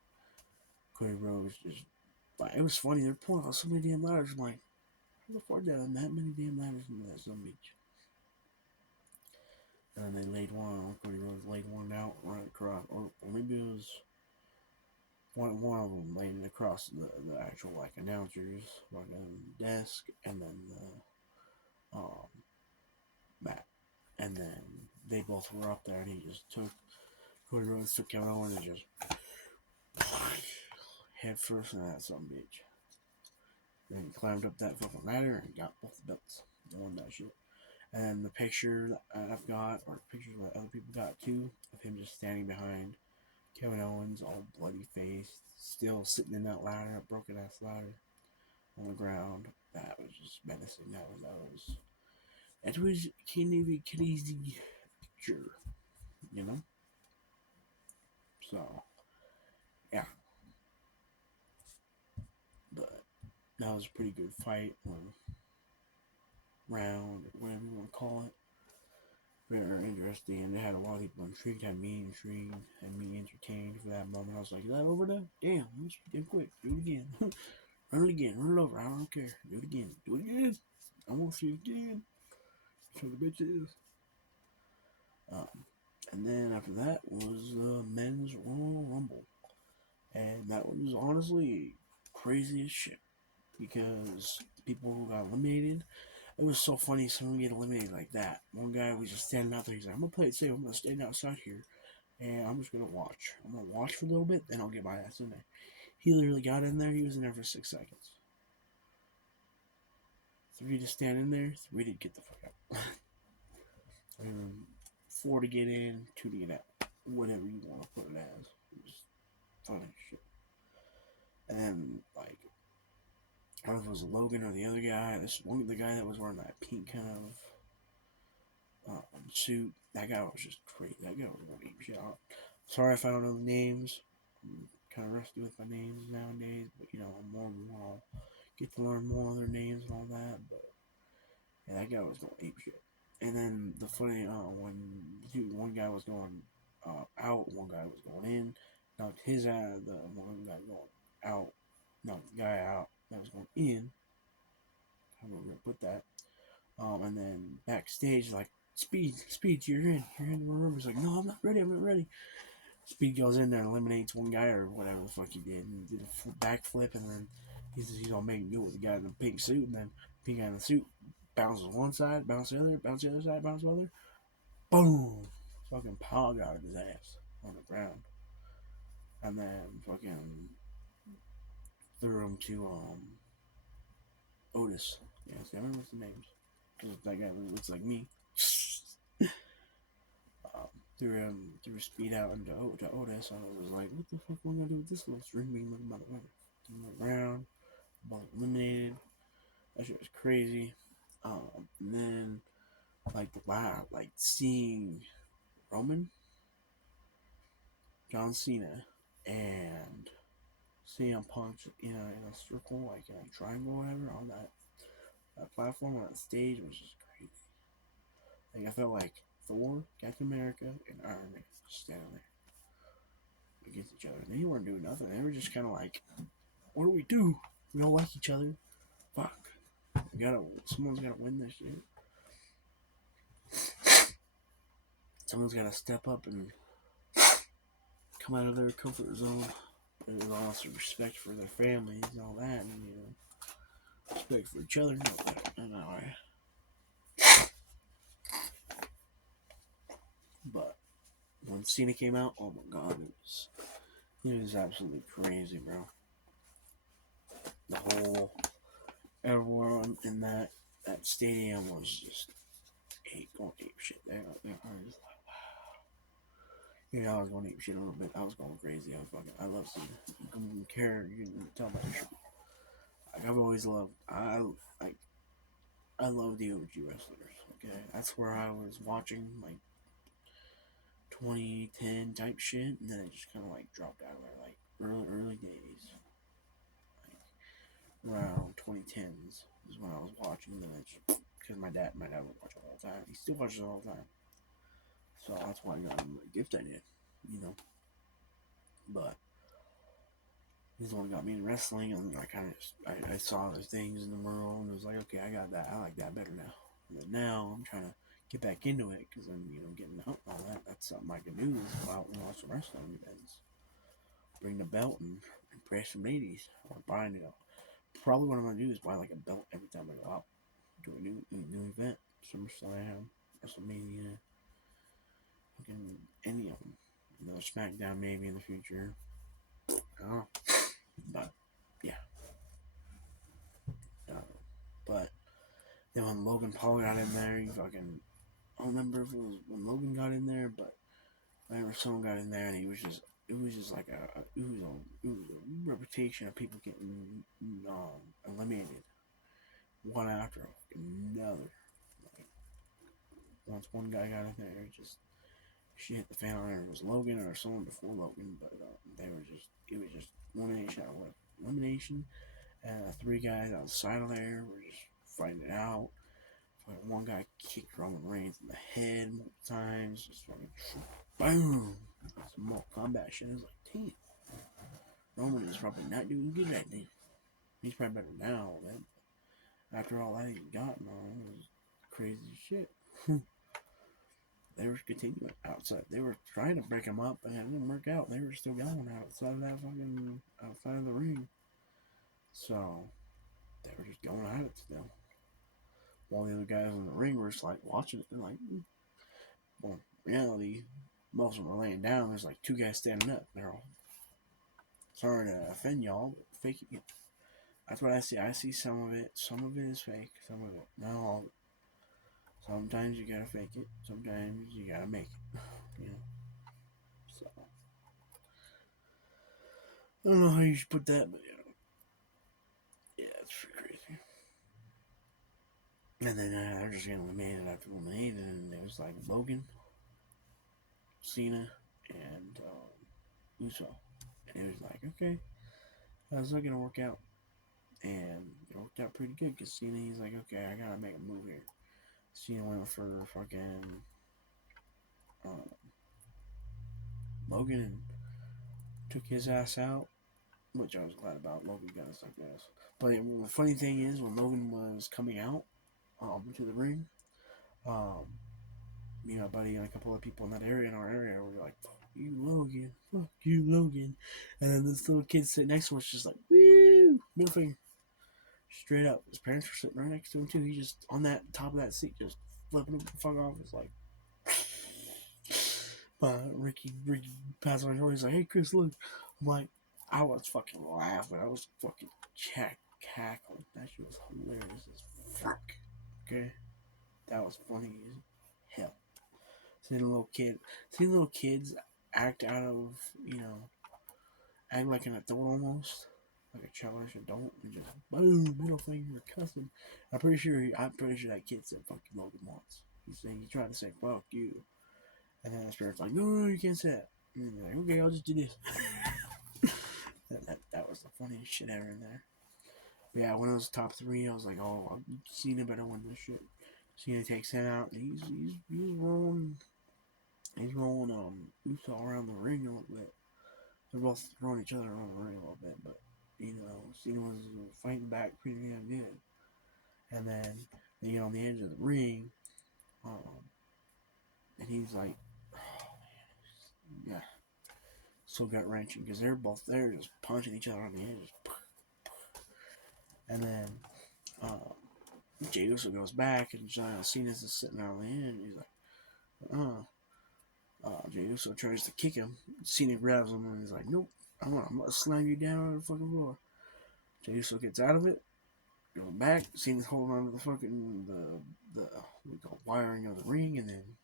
Cody Rhodes just like, it was funny. They're pulling out so many damn ladders. I'm like, how the fuck down that many damn ladders into that some beach? And then they laid one on Cody Rhodes, laid one out right across, or maybe it was one of them laying across the actual like announcers like desk, and then the mat, and then they both were up there, and he just took Cody Rhodes, took Kevin Owens, and just head first in that some bitch. Then he climbed up that fucking ladder and got both the belts. No won that shit. And the picture that I've got, or pictures that other people got too, of him just standing behind Kevin Owens, all bloody faced, still sitting in that ladder, a broken ass ladder on the ground. That was just menacing. That was kind of a crazy picture, you know? So, yeah. But that was a pretty good fight, or round, or whatever you want to call it. Very interesting, and it had a lot of people intrigued, had me intrigued, and me entertained for that moment. I was like, is that over now? Damn, let's get quick, do it again. Run it again, run it over, I don't care. Do it again, do it again. I want to see it again. That's what the bitch is. And then after that was the men's Royal Rumble. And that was honestly crazy as shit. Because people who got eliminated, it was so funny someone get eliminated like that. One guy was just standing out there. He's like, I'm going to play it safe. I'm going to stand outside here. And I'm just going to watch. I'm going to watch for a little bit. Then I'll get my ass in there. He literally got in there. He was in there for 6 seconds. 3 to stand in there. 3 to get the fuck out. And 4 to get in. 2 to get out. Whatever you want to put it as. It was funny shit. And like, I don't know if it was Logan or the other guy. The guy that was wearing that pink kind of suit. That guy was just crazy. That guy was going to eat shit out. Sorry if I don't know the names. I'm kind of rusty with my names nowadays, but you know, I'm more and more. I'll get to learn more of their names and all that. But yeah, that guy was going to eat shit. And then the funny, when one guy was going out, one guy was going in, knocked his out. The one guy going out, knocked the guy out that was going in. I don't know where to put that. And then backstage, like, Speed, you're in the room. He's like, no, I'm not ready. Speed goes in there and eliminates one guy or whatever the fuck he did, and did a backflip, and then He's gonna make him do it with the guy in the pink suit, and then the pink guy in the suit bounces one side, bounce the other, bounce the other side, bounce the other. Boom! Fucking pow out of his ass on the ground, and then fucking threw him to Otis. Yes, I remember what's the names. Cause that guy looks like me. um, threw his speed out to Otis, and I was like, what the fuck am I gonna do with this little string bean looking motherfucker? Threw him around, both eliminated. That shit was crazy. And then like the wow, like seeing Roman, John Cena, and CM Punk in a circle, like in a triangle, or whatever, on that platform on that stage was just crazy. Like I felt like Thor, Captain America, and Iron Man just standing there against each other. They weren't doing nothing. They were just kind of like, "What do we do? We don't like each other. Fuck. Someone's gotta win this shit. Someone's gotta step up and come out of their comfort zone. And also respect for their families and all that, and respect for each other. But when Cena came out, oh my god, it was absolutely crazy, bro. The whole everyone in that stadium was just going ape shit. They were just like, wow. Yeah, I was going ape shit a little bit. I was going crazy. I love Cena. You can care. You can tell by the shirt. Like I've always loved. I love the OG wrestlers. Okay, that's where I was watching like 2010 type shit, and then it just kind of like dropped out of there, like early days, like around 2010s is when I was watching. Then it just because my dad would watch it all the time. He still watches it all the time, so that's why I got him the gift I did, you know. But he's the one who got me in wrestling, and I kind of I saw those things in the world, and it was like, okay, I got that. I like that better now. And now I'm trying to get back into it because I'm getting out and all that. That's something I can do is go out and watch the wrestling events, bring the belt and impress some ladies, or buy probably what I'm gonna do is buy like a belt every time I go out to a new event, SummerSlam, WrestleMania, fucking any of them. Smackdown maybe in the future. But yeah. Uh, but then when Logan Paul got in there, you fucking I don't remember if it was when Logan got in there, but whenever someone got in there and it was just like it was a reputation of people getting eliminated one after another. Like once one guy got in there, just she hit the fan on it. It was Logan or someone before Logan, but it was just elimination, and the three guys outside of there were just fighting it out. Like one guy kicked Roman Reigns in the head multiple times, just fucking boom. Some more combat shit. I was like, damn. Roman is probably not doing good right now. He's probably better now, man. After all that he's gotten on, it was crazy shit. They were continuing outside. They were trying to break him up, and it didn't work out. They were still going outside of the ring. So they were just going at it still. While the other guys in the ring were just like watching it, and like, well, in reality, most of them were laying down. There's like two guys standing up. They're all sorry to offend y'all, but faking it. That's what I see. I see some of it. Some of it is fake. Some of it, not all of it. Sometimes you gotta fake it. Sometimes you gotta make it. You know. So I don't know how you should put that, but yeah, it's pretty crazy. And then they're just getting eliminated after eliminated, and it was like Logan, Cena, and Uso. And it was like, okay, how's that gonna work out? And it worked out pretty good because Cena, he's like, okay, I gotta make a move here. Cena went for fucking Logan and took his ass out, which I was glad about. Logan got his ass. But the funny thing is, when Logan was coming out to the ring, my buddy and a couple of people in that area, in our area, were like, fuck you, Logan. Fuck you, Logan. And then this little kid sitting next to us just like, woo! woo, middle finger, straight up. His parents were sitting right next to him too. He just on that top of that seat, just flipping the fuck off. It's like, Ricky passed my door. He's like, "Hey, Chris, look." I'm like, I was fucking laughing. I was fucking cackling. That shit was hilarious as fuck. Okay, that was funny as hell. Seeing little kids act out of, act like an adult almost, like a childish adult, and just boom, middle finger, cussing. I'm pretty sure that kid said "fuck you" more than once. He tried to say "fuck you," and then the spirit's like, "No, you can't say that." And he's like, "Okay, I'll just do this." that was the funniest shit ever in there. But yeah, when it was top three, I was like, "Oh, Cena better win this shit." Cena takes him out, and he's rolling. He's rolling Uso around the ring a little bit. They're both throwing each other around the ring a little bit, but Cena was fighting back pretty damn good. And then they get on the edge of the ring, and he's like, oh man, yeah, so gut wrenching because they're both there just punching each other on the edge. And then Jey Uso goes back, and Cena's just sitting there on the end. He's like, Jey Uso tries to kick him. Cena grabs him, and he's like, "Nope, I'm gonna slam you down on the fucking floor." Jey Uso gets out of it, goes back. Cena's holding on to the fucking the wiring of the ring, and then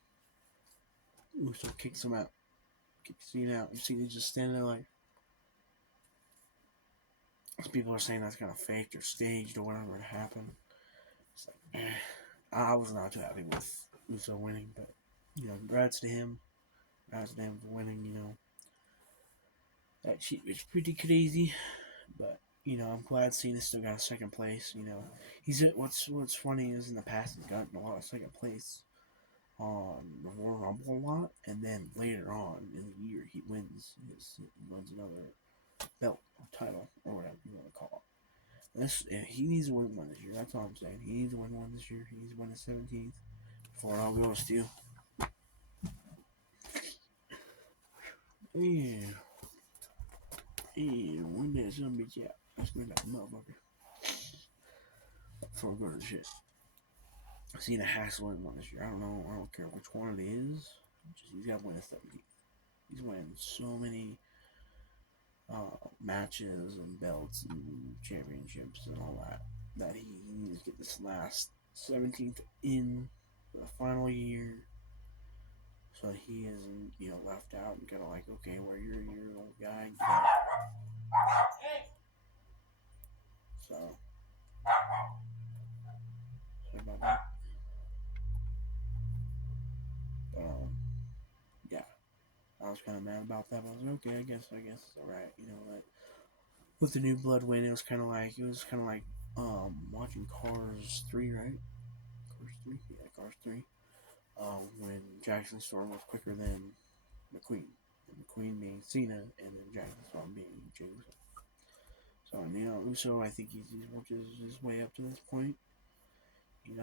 Uso kicks him out, kicks Cena out. You see, he's just standing there like. People are saying that's kind of faked or staged or whatever it happened. It's like, I was not too happy with Uso winning, but congrats to him. Congrats to him for winning. That shit was pretty crazy, but I'm glad Cena still got a second place. He's what's funny is in the past he's gotten a lot of second place on the Royal Rumble a lot, and then later on in the year he wins another belt or title or whatever you want to call it. He needs to win one this year. That's all I'm saying. He needs to win one this year. He needs to win the 17th before it all goes to. Yeah. Yeah, one day it's gonna be That's gonna be that motherfucker. Before we go to the shit. Cena has to win one this year. I don't care which one it is. He's got to win the 17th. He's winning so many matches and belts and championships and all that he needs to get this last 17th in the final year, so he isn't left out and kind of like, okay, well, you're your old guy. So sorry about that. But yeah, I was kind of mad about that. But I was like, okay, I guess it's all right. Like with the new blood win, it was kind of like watching Cars 3, right? Cars 3, yeah, Cars 3. When Jackson Storm was quicker than McQueen, and McQueen being Cena, and then Jackson Storm being Jey Uso. So Uso, I think he's worked his way up to this point. He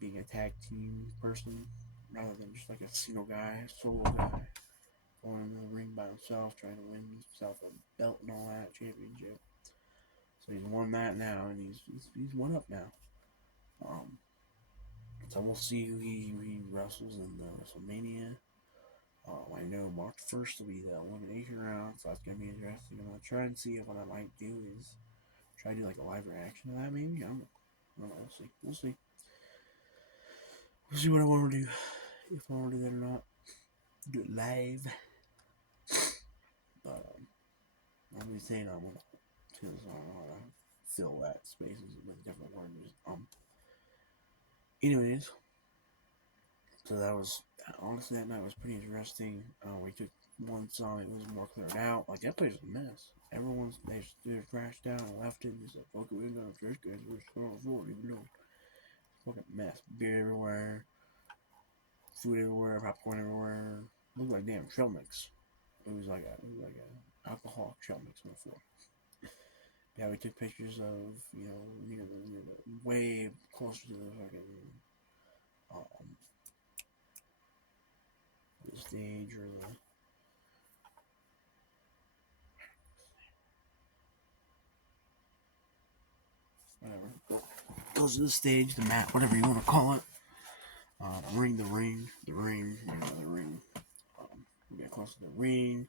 being a tag team person rather than just like a solo guy, going into the ring by himself, trying to win himself a belt and all that championship. So he's won that now, and he's won up now. So we'll see who he wrestles in the WrestleMania. I know March 1st will be the elimination round, so that's going to be interesting. I'm going to try and see if what I might do is try to do like a live reaction to that, maybe. I don't know. We'll see. We'll see what I want to do. If I want to do that or not. Do it live. But I'm be saying I want to, because I don't know how to fill that spaces with different words. Anyways, so that was, honestly, that night was pretty interesting. We took one song, it was more cleared out. Like, that place was a mess. They just crashed down and left it, and they said, fuck it, we're going to church, guys, we're just going forward, even though it's a fucking mess. Beer everywhere, food everywhere, popcorn everywhere. Looked like damn trail mix. It was like a alcoholic trail mix on the floor. Yeah, we took pictures of, near the way closer to the fucking the stage or the goes to the stage, the mat, whatever you want to call it. The ring. We got close to the ring.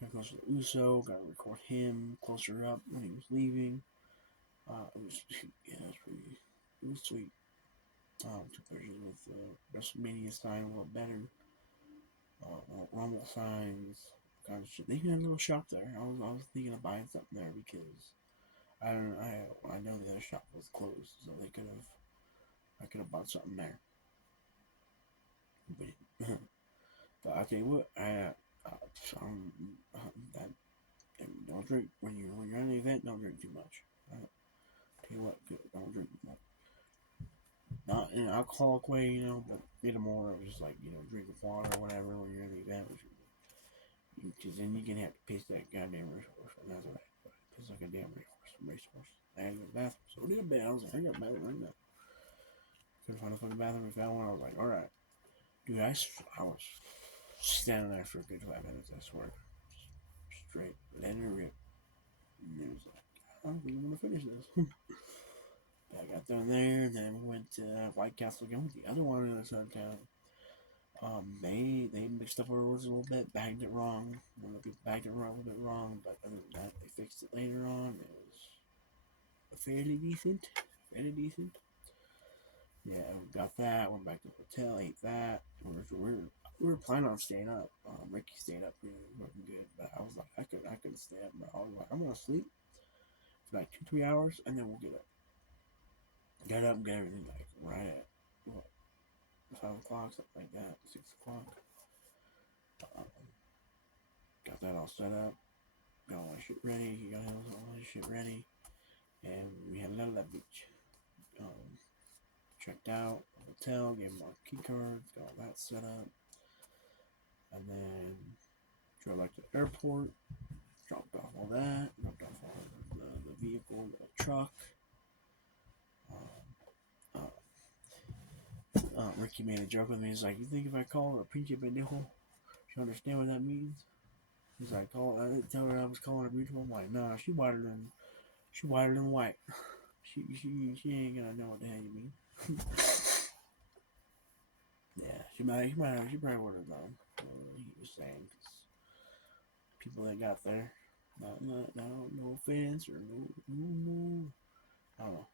Got close to the Uso. Got to record him closer up when he was leaving. It was pretty. It was sweet. Took pictures with WrestleMania sign a little better. Rumble signs, kind of shit. They even had a little shop there. I was thinking of buying something there because I know the other shop was closed, so I could have bought something there. But I tell you what, don't drink when you're at an event. Don't drink too much. Tell you what, don't drink too much. Not in an alcoholic way, but more of just like drinking water or whatever when you're in the event. Because then you can have to piss that goddamn racehorse, and that's alright. But piss like a damn racehorse. I had to go to the bathroom, so I did a bed. I was like, I got a bathroom right now. Couldn't find a fucking bathroom. I found one. I was like, alright. Dude, I was standing there for a good 5 minutes, I swear. Just straight, letting it rip. And it was like, I don't think I'm going to finish this. I got down there, and then we went to White Castle again with the other one in the side of town. They mixed up our orders a little bit, bagged it wrong. One of the people bagged it a little bit wrong, but other than that, they fixed it later on. It was fairly decent. Yeah, we got that. Went back to the hotel, ate that. We were planning on staying up. Ricky stayed up really looking good, but I was like, I couldn't stay up. But I was like, I'm gonna sleep for like 2-3 hours, and then we'll get up. Get up and get everything like right at 5 o'clock, something like that, 6 o'clock. Got that all set up. Got all my shit ready. He got all his shit ready, and we headed out of that beach. Checked out the hotel, gave him our key cards, got all that set up, and then drove back to the airport. Dropped off all that. Dropped off all the vehicle, the truck. Ricky made a joke with me. He's like, "You think if I call her a pinche pendejo, she'll understand what that means?" He's like, I didn't tell her I was calling her beautiful. I'm like, nah, she whiter than white. She ain't gonna know what the hell you mean. Yeah, she probably would have known what he was saying. Cause people that got there, no offense or no, I don't know.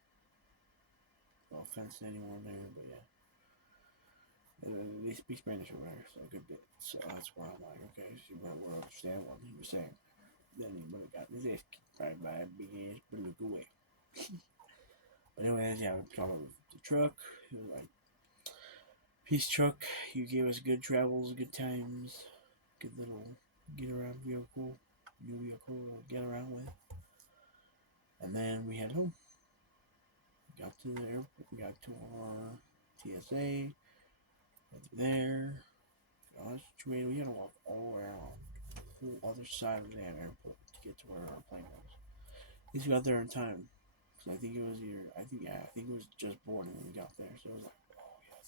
No offense to anyone there, but yeah. They speak Spanish over there, so a good bit. So that's why I'm like, okay, she will understand what he was saying. Then he would have got his ass kicked by a big ass beluga whale. But anyways, yeah, we called the truck. He was like, peace truck, you gave us good travels, good times, good little get around vehicle, new vehicle to get around with. And then we head home. We got to the airport, we got to our TSA. There, got situated. We had to walk all around the whole other side of the damn airport to get to where our plane was. At least we got there in time, because I think it was it was just boarding when we got there. So it was like, oh yes,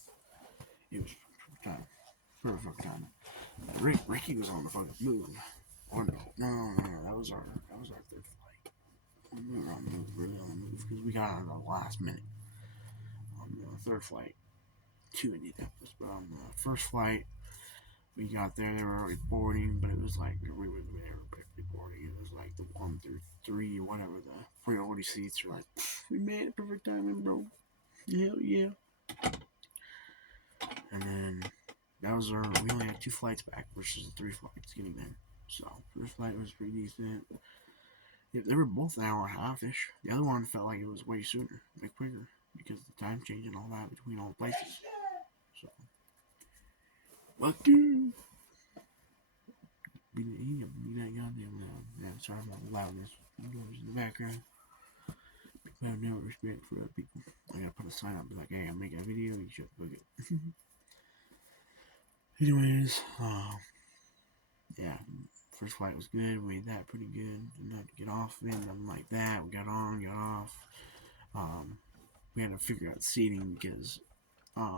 it was perfect time. Ricky was on the fucking move. Or no, that was our third flight. We were on the move, really on the move, because we got on the last minute on the third flight to Indianapolis. But on the first flight, we got there, they were already boarding, but it was like we were barely boarding. It was like the 1 through 3 or whatever, the priority seats were like, we made it, perfect timing, bro. Hell yeah. And then we only had 2 flights back versus the 3 flights getting there. So first flight was pretty decent. Yeah, they were both an hour and a half-ish. The other one felt like it was way sooner, way quicker, because of the time change and all that between all the places. So, lucky. Be that goddamn loud. Yeah, sorry about the loudness. Noise in the background. People have no respect for other people. I gotta put a sign up, be like, hey, I'm making a video, you should book it. Anyways, yeah, first flight was good. We made that pretty good. Didn't have to get off then, nothing like that. We got on, got off. We had to figure out seating because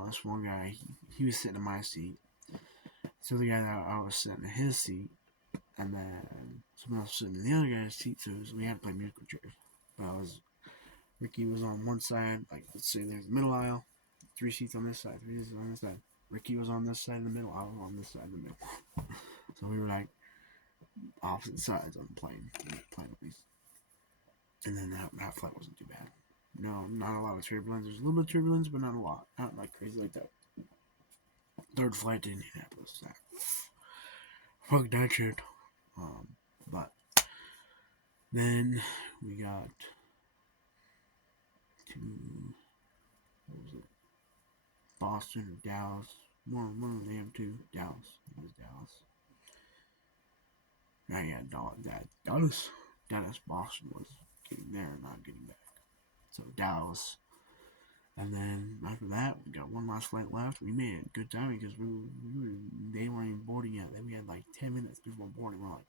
this one guy, he was sitting in my seat. So the guy that I was sitting in his seat, and then someone else was sitting in the other guy's seat, so we had to play musical chairs. But Ricky was on one side, like let's say there's the middle aisle, 3 seats on this side, 3 seats on this side. Ricky was on this side in the middle, I was on this side in the middle. So we were like opposite sides on the plane at least. And then that flight wasn't too bad. No, not a lot of turbulence. There's a little bit of turbulence, but not a lot. Not like crazy like that. Third flight to Indianapolis. Fuck that shit. But then we got to, what was it? Boston or Dallas. One of them two. Dallas. It was Dallas. Yeah, Dallas. Boston was getting there, not getting back. So Dallas. And then after that, we got one last flight left. We made it good timing because they weren't even boarding yet. Then we had like 10 minutes before boarding. We're like,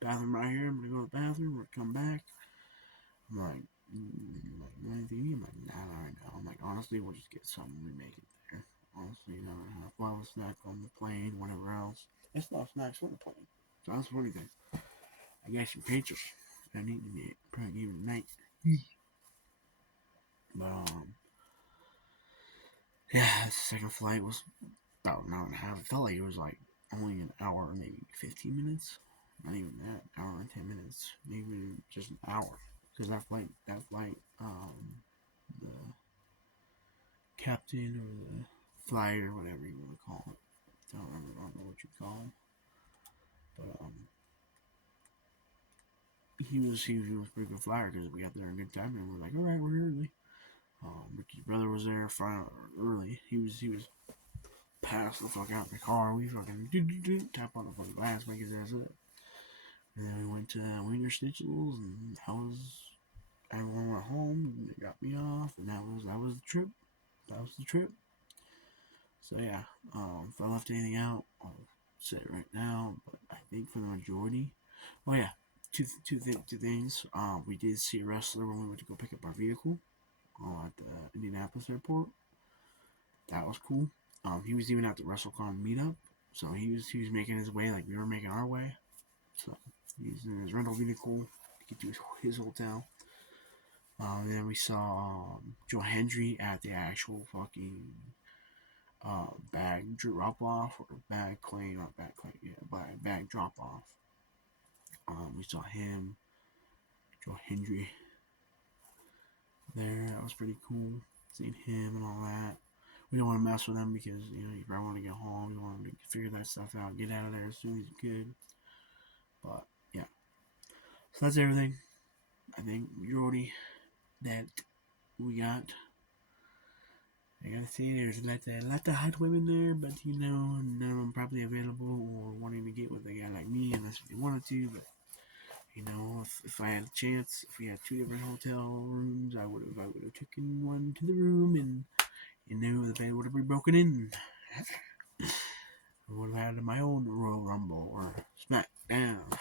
bathroom right here. I'm going to go to the bathroom. We're going to come back. I'm like, anything? I'm like, nah, not right now. I'm like, honestly, we'll just get something. We make it there. Honestly, not a flour snack on the plane, whatever else. It's not snacks on the plane. So that's the funny thing. I got some pictures. I need to be probably even tonight. But yeah, the second flight was about an hour and a half. It felt like it was like only an hour, maybe 15 minutes. Not even that, hour and 10 minutes, maybe just an hour. Because that flight, the captain or the flyer, whatever you want to call it, I don't know what you call him, but he was a pretty good flyer because we got there in good time and we're like, all right, we're early. Ricky's brother was there early. He was passed the fuck out in the car. We fucking tap on the fucking glass, make his ass up. And then we went to Wiener Schnitzel's, and that was everyone went home. They got me off, and that was the trip. That was the trip. So yeah, if I left anything out, I'll say it right now. But I think for the majority, oh yeah, two things. We did see a wrestler when we went to go pick up our vehicle at the Indianapolis airport. That was cool. He was even at the WrestleCon meetup, so he was making his way like we were making our way. So he's in his rental vehicle to get to his hotel. Then we saw Joe Hendry at the actual fucking bag drop off or bag claim, not bag claim, yeah, bag drop off. We saw him, Joe Hendry, there. That was pretty cool. Seeing him and all that. We don't want to mess with him because you probably want to get home. You want to figure that stuff out, get out of there as soon as you could. But yeah, so that's everything. I think majority that we got. I gotta say, there's a lot of hot women there, but none of them probably available or wanting to get with a guy like me unless they wanted to. But if I had a chance, if we had two different hotel rooms, I would have taken one to the room, and the bed would have been broken in. I would have had my own Royal Rumble or Smackdown.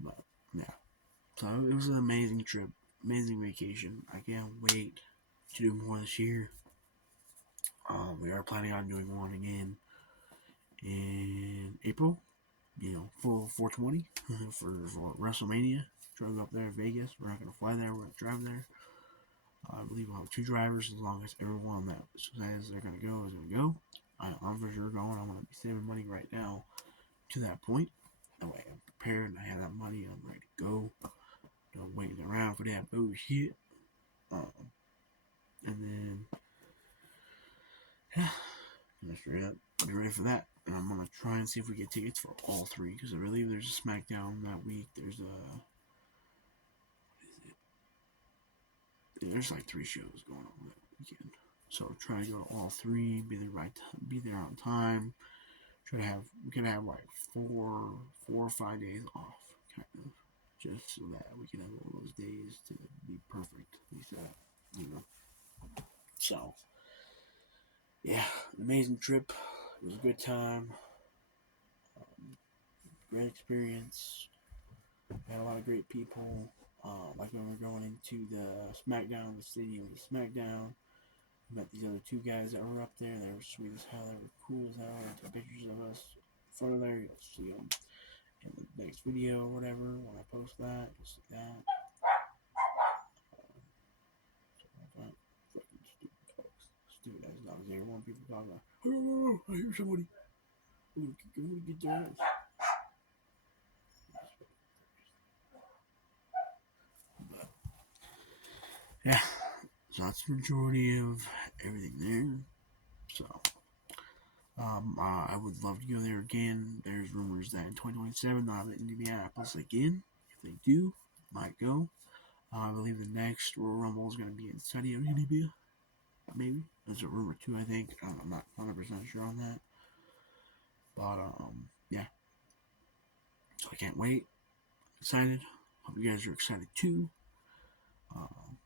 But yeah, so it was an amazing trip, amazing vacation. I can't wait to do more this year. We are planning on doing one again in April. Full 420 for WrestleMania. Drove up there in Vegas. We're not gonna fly there. We're gonna drive there. I believe we'll have two drivers as long as everyone that says they're gonna go is gonna go. I'm for sure going. I'm gonna be saving money right now to that point. That way I'm prepared and I have that money. I'm ready to go. Don't wait around for that bullshit. And then yeah, straight up be ready for that. And I'm gonna try and see if we get tickets for all three because I believe there's a Smackdown that week. There's like 3 shows going on that weekend. So try to go to all 3, be there on time. We can have like 4 or 5 days off, kind of, just so that we can have all those days to be perfect. So yeah, amazing trip. It was a good time. Great experience. Had a lot of great people. Like when we were going into the Smackdown, the stadium, the Smackdown. Met these other 2 guys that were up there. They were sweet as hell. They were cool as hell. I took pictures of us in front of there. You'll see them in the next video or whatever when I post that. Just like that. Fucking stupid dogs. Stupid ass dogs. There, one people talking about, oh, I hear somebody. I'm gonna get their ass. But yeah, so that's the majority of everything there. So I would love to go there again. There's rumors that in 2027 they'll have it in Indianapolis again. If they do, might go. I believe the next Royal Rumble is going to be in Saudi Arabia. Maybe there's a rumor too. I think I'm not 100% sure on that. But yeah. So I can't wait. Excited. Hope you guys are excited too.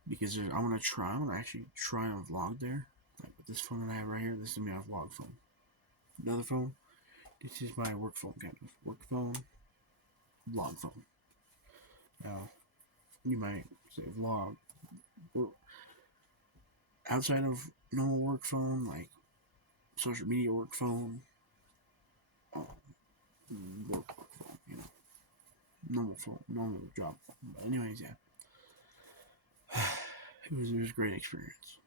Because I want to try. I want to actually try and vlog there. Like with this phone that I have right here. This is my vlog phone. Another phone. This is my work phone, kind of work phone, vlog phone. Now you might say vlog. Outside of normal work phone, like social media work phone, um, work phone, normal phone, normal job phone. But anyways, yeah, it was a great experience.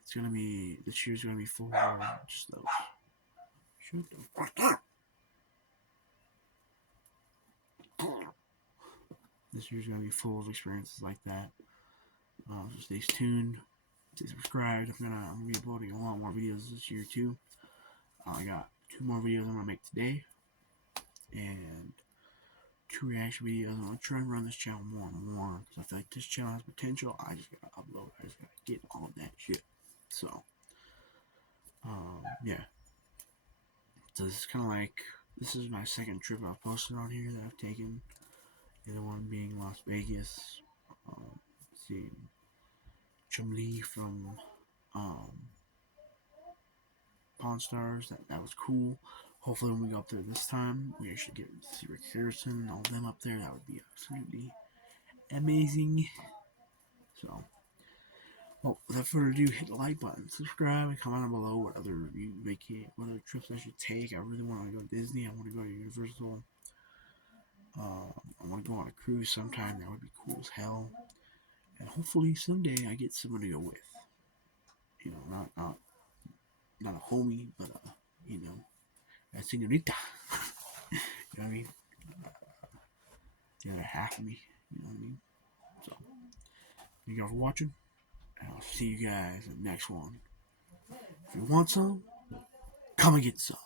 It's gonna be this year's gonna be full of just those. Shut the fuck up. This year's gonna be full of experiences like that. So stay tuned. Stay subscribed. I'm gonna be uploading a lot more videos this year too. I got 2 more videos I'm gonna make today, and 2 reaction videos. I'm gonna try and run this channel more and more because I feel like this channel has potential. I just gotta upload. I just gotta get all of that shit. So, yeah. So this is kind of like this is my second trip I've posted on here that I've taken. The other one being Las Vegas. Seeing Chum-Li from Pawn Stars. That was cool. Hopefully, when we go up there this time, we actually get to see Rick Harrison and all them up there. That would be absolutely amazing. So, well, without further ado, hit the like button, subscribe, and comment down below what other what other trips I should take. I really want to go to Disney. I want to go to Universal. I want to go on a cruise sometime. That would be cool as hell. And hopefully someday I get someone to go with. Not a homie, but a senorita. You know what I mean? The other half of me. You know what I mean? So, thank you all for watching. And I'll see you guys in the next one. If you want some, come and get some.